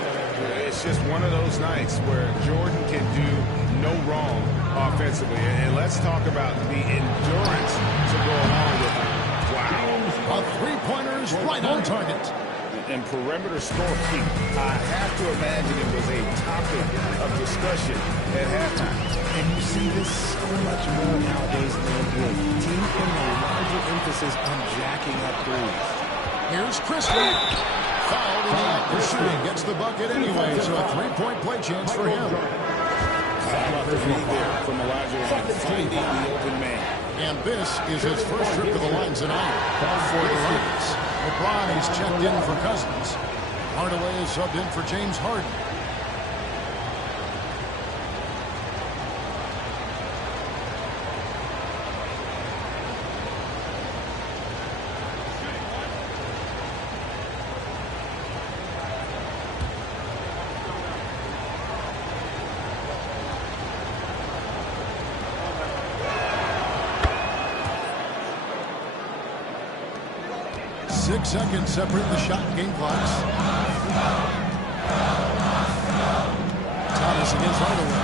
It's just one of those nights where Jordan can do no wrong offensively. And let's talk about the endurance to go along with it. Wow. A 3-pointer is right on target. And perimeter scoring, I have to imagine it was a topic of discussion at halftime. And you see this so much more nowadays in the NBA. Teams putting a larger emphasis on jacking up threes. Here's Christie. Fouled in the act of shooting. Gets the bucket anyway, so a 3-point play chance for him. How about the lead there from Olajuwon finding the open man. And this is his first trip to the line tonight for the Rockets. LeBron is checked in for Cousins. Hardaway is subbed in for James Harden. Seconds separate the shot game clocks. Thomas against Hardaway.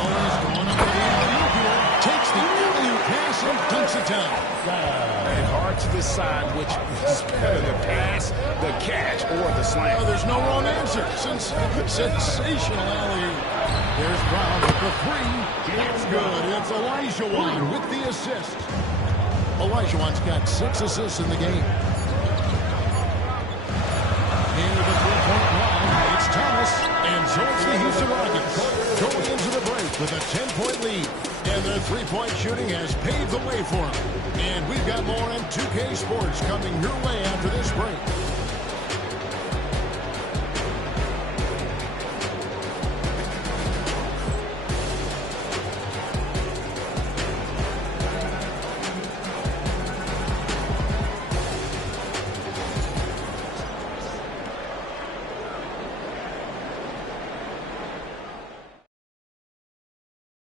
Always going up the alley-oop here. Takes the alley-oop pass and dunks it down. It's hard to decide which is better, the pass, the catch, or the slam. Oh, there's no wrong answer. Sensational alley-oop. There's Brown with the 3. It's good. It's Olajuwon with the assist. Olajuwon's got 6 assists in the game. Near the 3-point line, it's Thomas, and So it's the Houston Rockets going into the break with a 10-point lead. And their three-point shooting has paved the way for them. And we've got more in 2K Sports coming your way after this break.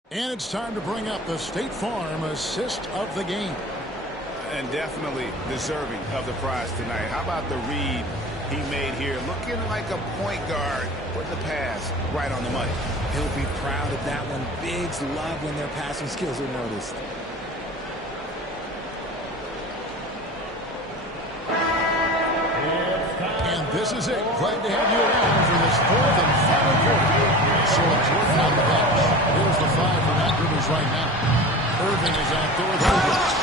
And it's time to bring up the State Farm assist of the game. And definitely deserving of the prize tonight. How about the read he made here? Looking like a point guard, putting the pass right on the money. He'll be proud of that one. Bigs love when their passing skills are noticed. And this is it. Glad to have you around for this fourth and final quarter. So it's working on the bench. Here's the five for Matt Rivers right now. Irving is out there with Rivers.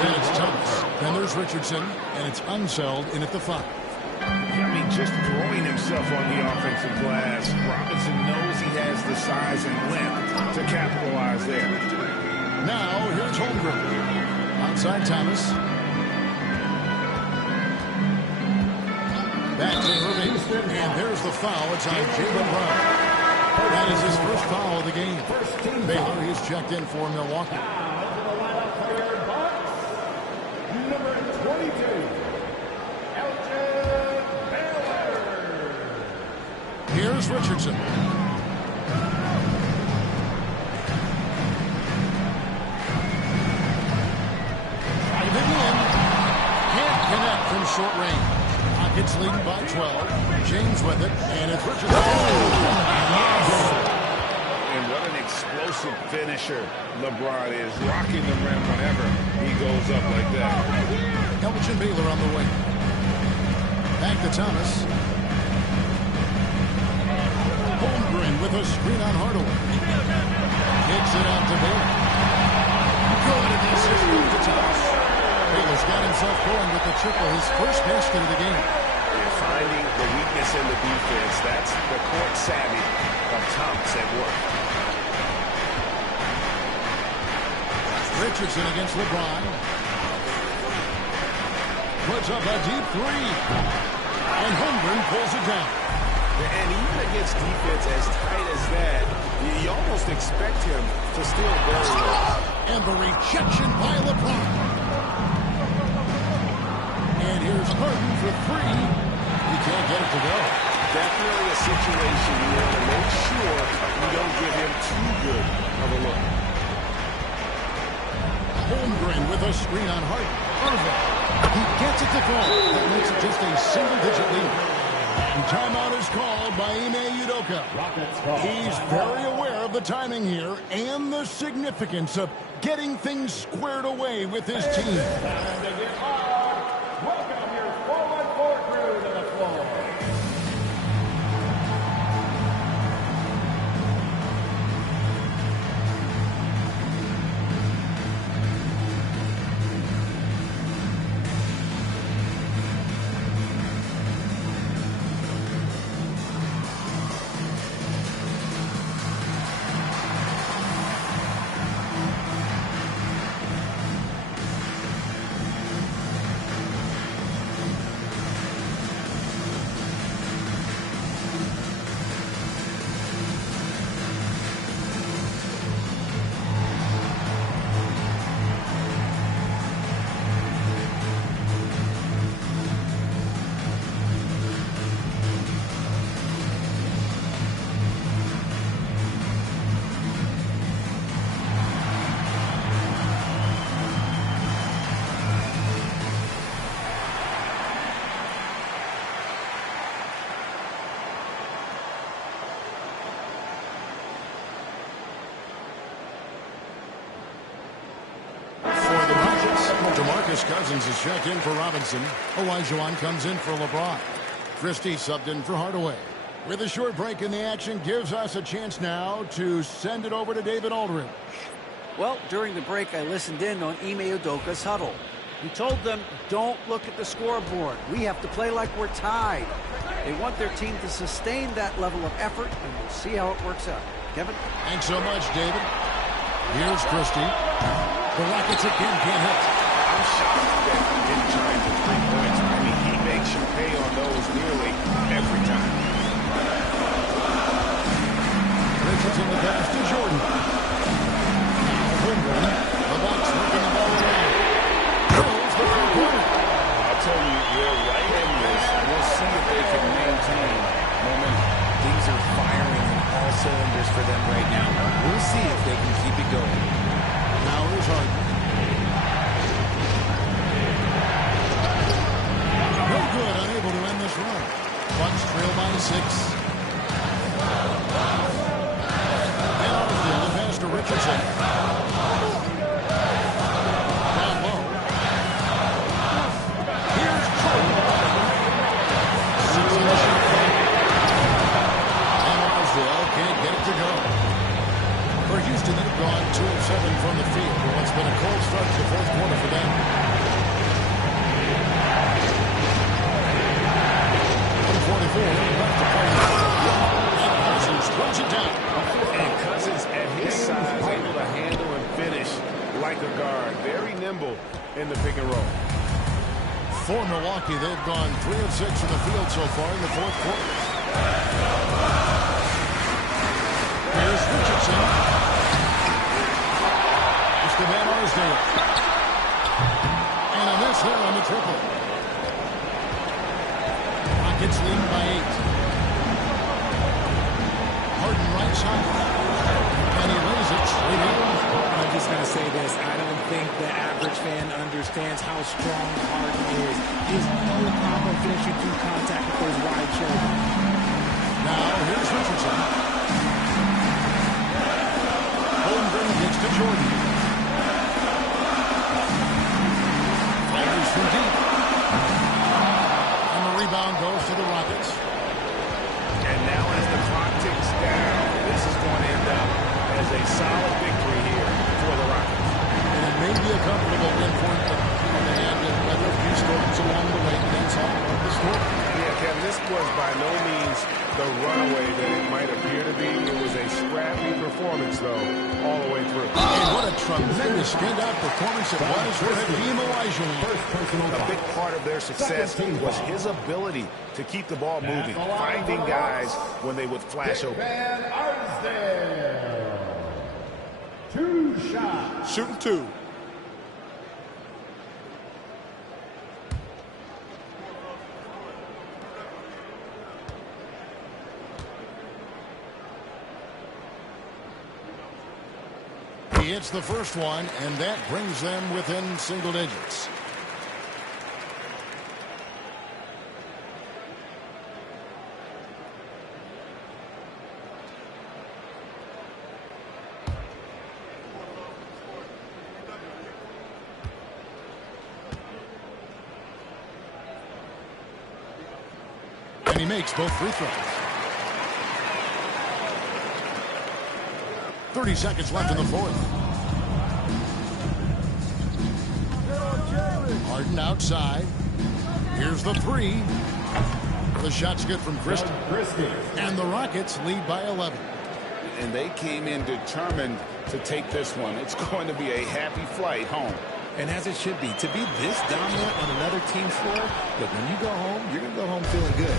Then it's Thomas. Then there's Richardson. And it's Unseld in at the 5. I mean, just throwing himself on the offensive glass. Robinson knows he has the size and length to capitalize there. Now, here's Holmgren. Outside Thomas. Back to Irving. And there's the foul. It's on Jaylen Brown. That is his first foul of the game. Baylor, he's checked in for Milwaukee. Number 22, Baylor. Here's Richardson. Driving in. Can't connect from short range. Rockets leading by 12. James with it, and it's Richardson. And what an explosive finisher LeBron is, rocking the rim whenever he goes up like that. Elgin Baylor on the way. Back to Thomas. Holmgren with a screen on Hardaway. Kicks it out to Baylor. Good, and the assist goes to Thomas. Baylor's got himself going with the triple, his first basket of the game. You're finding the weakness in the defense. That's the court savvy of Thomas at work. Richardson against LeBron. Puts up a deep three. And Holmgren pulls it down. And even against defense as tight as that, you almost expect him to still very well. And the rejection by LeBron. And here's Harden for three. He can't get it to go. Definitely a situation you want to make sure you don't give him too good of a look. Holmgren with a screen on Harden. Irving. He gets it to go. That makes it just a single-digit lead. And timeout is called by Ime Udoka. He's very aware of the timing here and the significance of getting things squared away with his team. Welcome your 4-on-4 crew to the floor. Cousins is checked in for Robinson. Olajuwon comes in for LeBron. Christie subbed in for Hardaway. With a short break in the action, gives us a chance now to send it over to David Aldridge. Well, during the break, I listened in on Ime Udoka's huddle. He told them, don't look at the scoreboard. We have to play like we're tied. They want their team to sustain that level of effort, and we'll see how it works out. Kevin? Thanks so much, David. Here's Christie. The Rockets again can't hit. I'm shocked that he didn't try for 3 points. I mean, he makes you pay on those nearly every time. Richardson the pass to Jordan. Windburn. The Bucks working the ball around. Throws the three-pointer. I'll tell you, they're right in this. We'll see if they can maintain momentum. Things are firing on all cylinders for them right now. We'll see if they can keep it going. Now here's Harden. No good, unable to end this run. Bucks trail by 6. And Armstrong, the pass to Richardson. Down low. Here's Jordan. 6 in the shot. And Armstrong can't get it to go. For Houston, they've gone 2 of 7 from the field. Well, it's been a cold start to the fourth quarter for them. 144 left to play. And Cousins throws it down. And Cousins, at his size, able to handle and finish like a guard. Very nimble in the pick and roll. For Milwaukee, they've gone 3 of 6 from the field so far in the fourth quarter. Here's Richardson. It's to Van Arsdale. And a miss there on the triple. Rockets lead by 8. Harden right side. And he lays it straight in. I'm just going to say this. I don't think the average fan understands how strong Harden is. He's no problem finishing through contact with those wide shoulders. Now, here's Richardson. Holmgren gets to Jordan. Fires from deep. And the rebound goes to the Rockets. And now as the clock ticks down, this is going to end up as a solid victory here for the Rockets. And it may be a comfortable win for them, but they had to weather a few storms along the way. That's all part of the story. Yeah, Kevin, this was by no means the runaway that it might appear to be. It was a scrappy performance, though, all the way through. And what a tremendous standout performance it was for Hakeem Olajuwon. A big part of their success was his ability to keep the ball moving, finding guys when they would flash open. Van Arsdale. 2 shots. Shooting 2. He hits the first one, and that brings them within single digits. And he makes both free throws. 30 seconds left in the fourth. Harden outside. Here's the 3. The shot's good from Christie. And the Rockets lead by 11. And they came in determined to take this one. It's going to be a happy flight home. And as it should be. To be this dominant on another team's floor, look, when you go home, you're going to go home feeling good.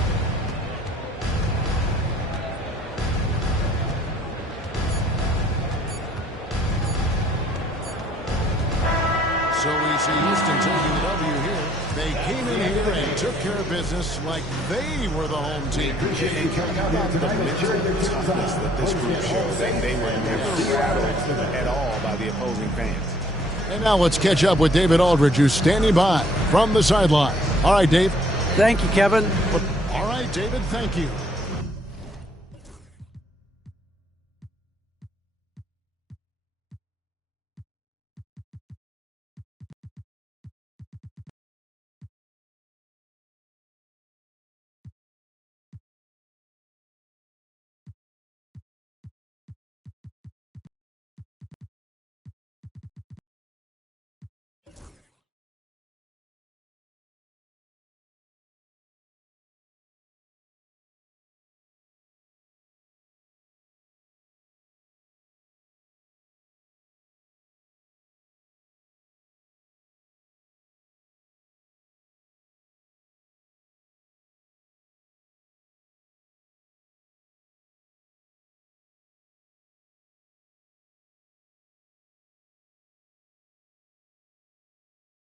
So we see Houston taking the W here. They came in here and took care of business like they were the home team. How about the mental toughness that this group showed? They were never rattled at all by the opposing fans. And now let's catch up with David Aldridge, who's standing by from the sideline. All right, Dave. Thank you, Kevin. All right, David, thank you.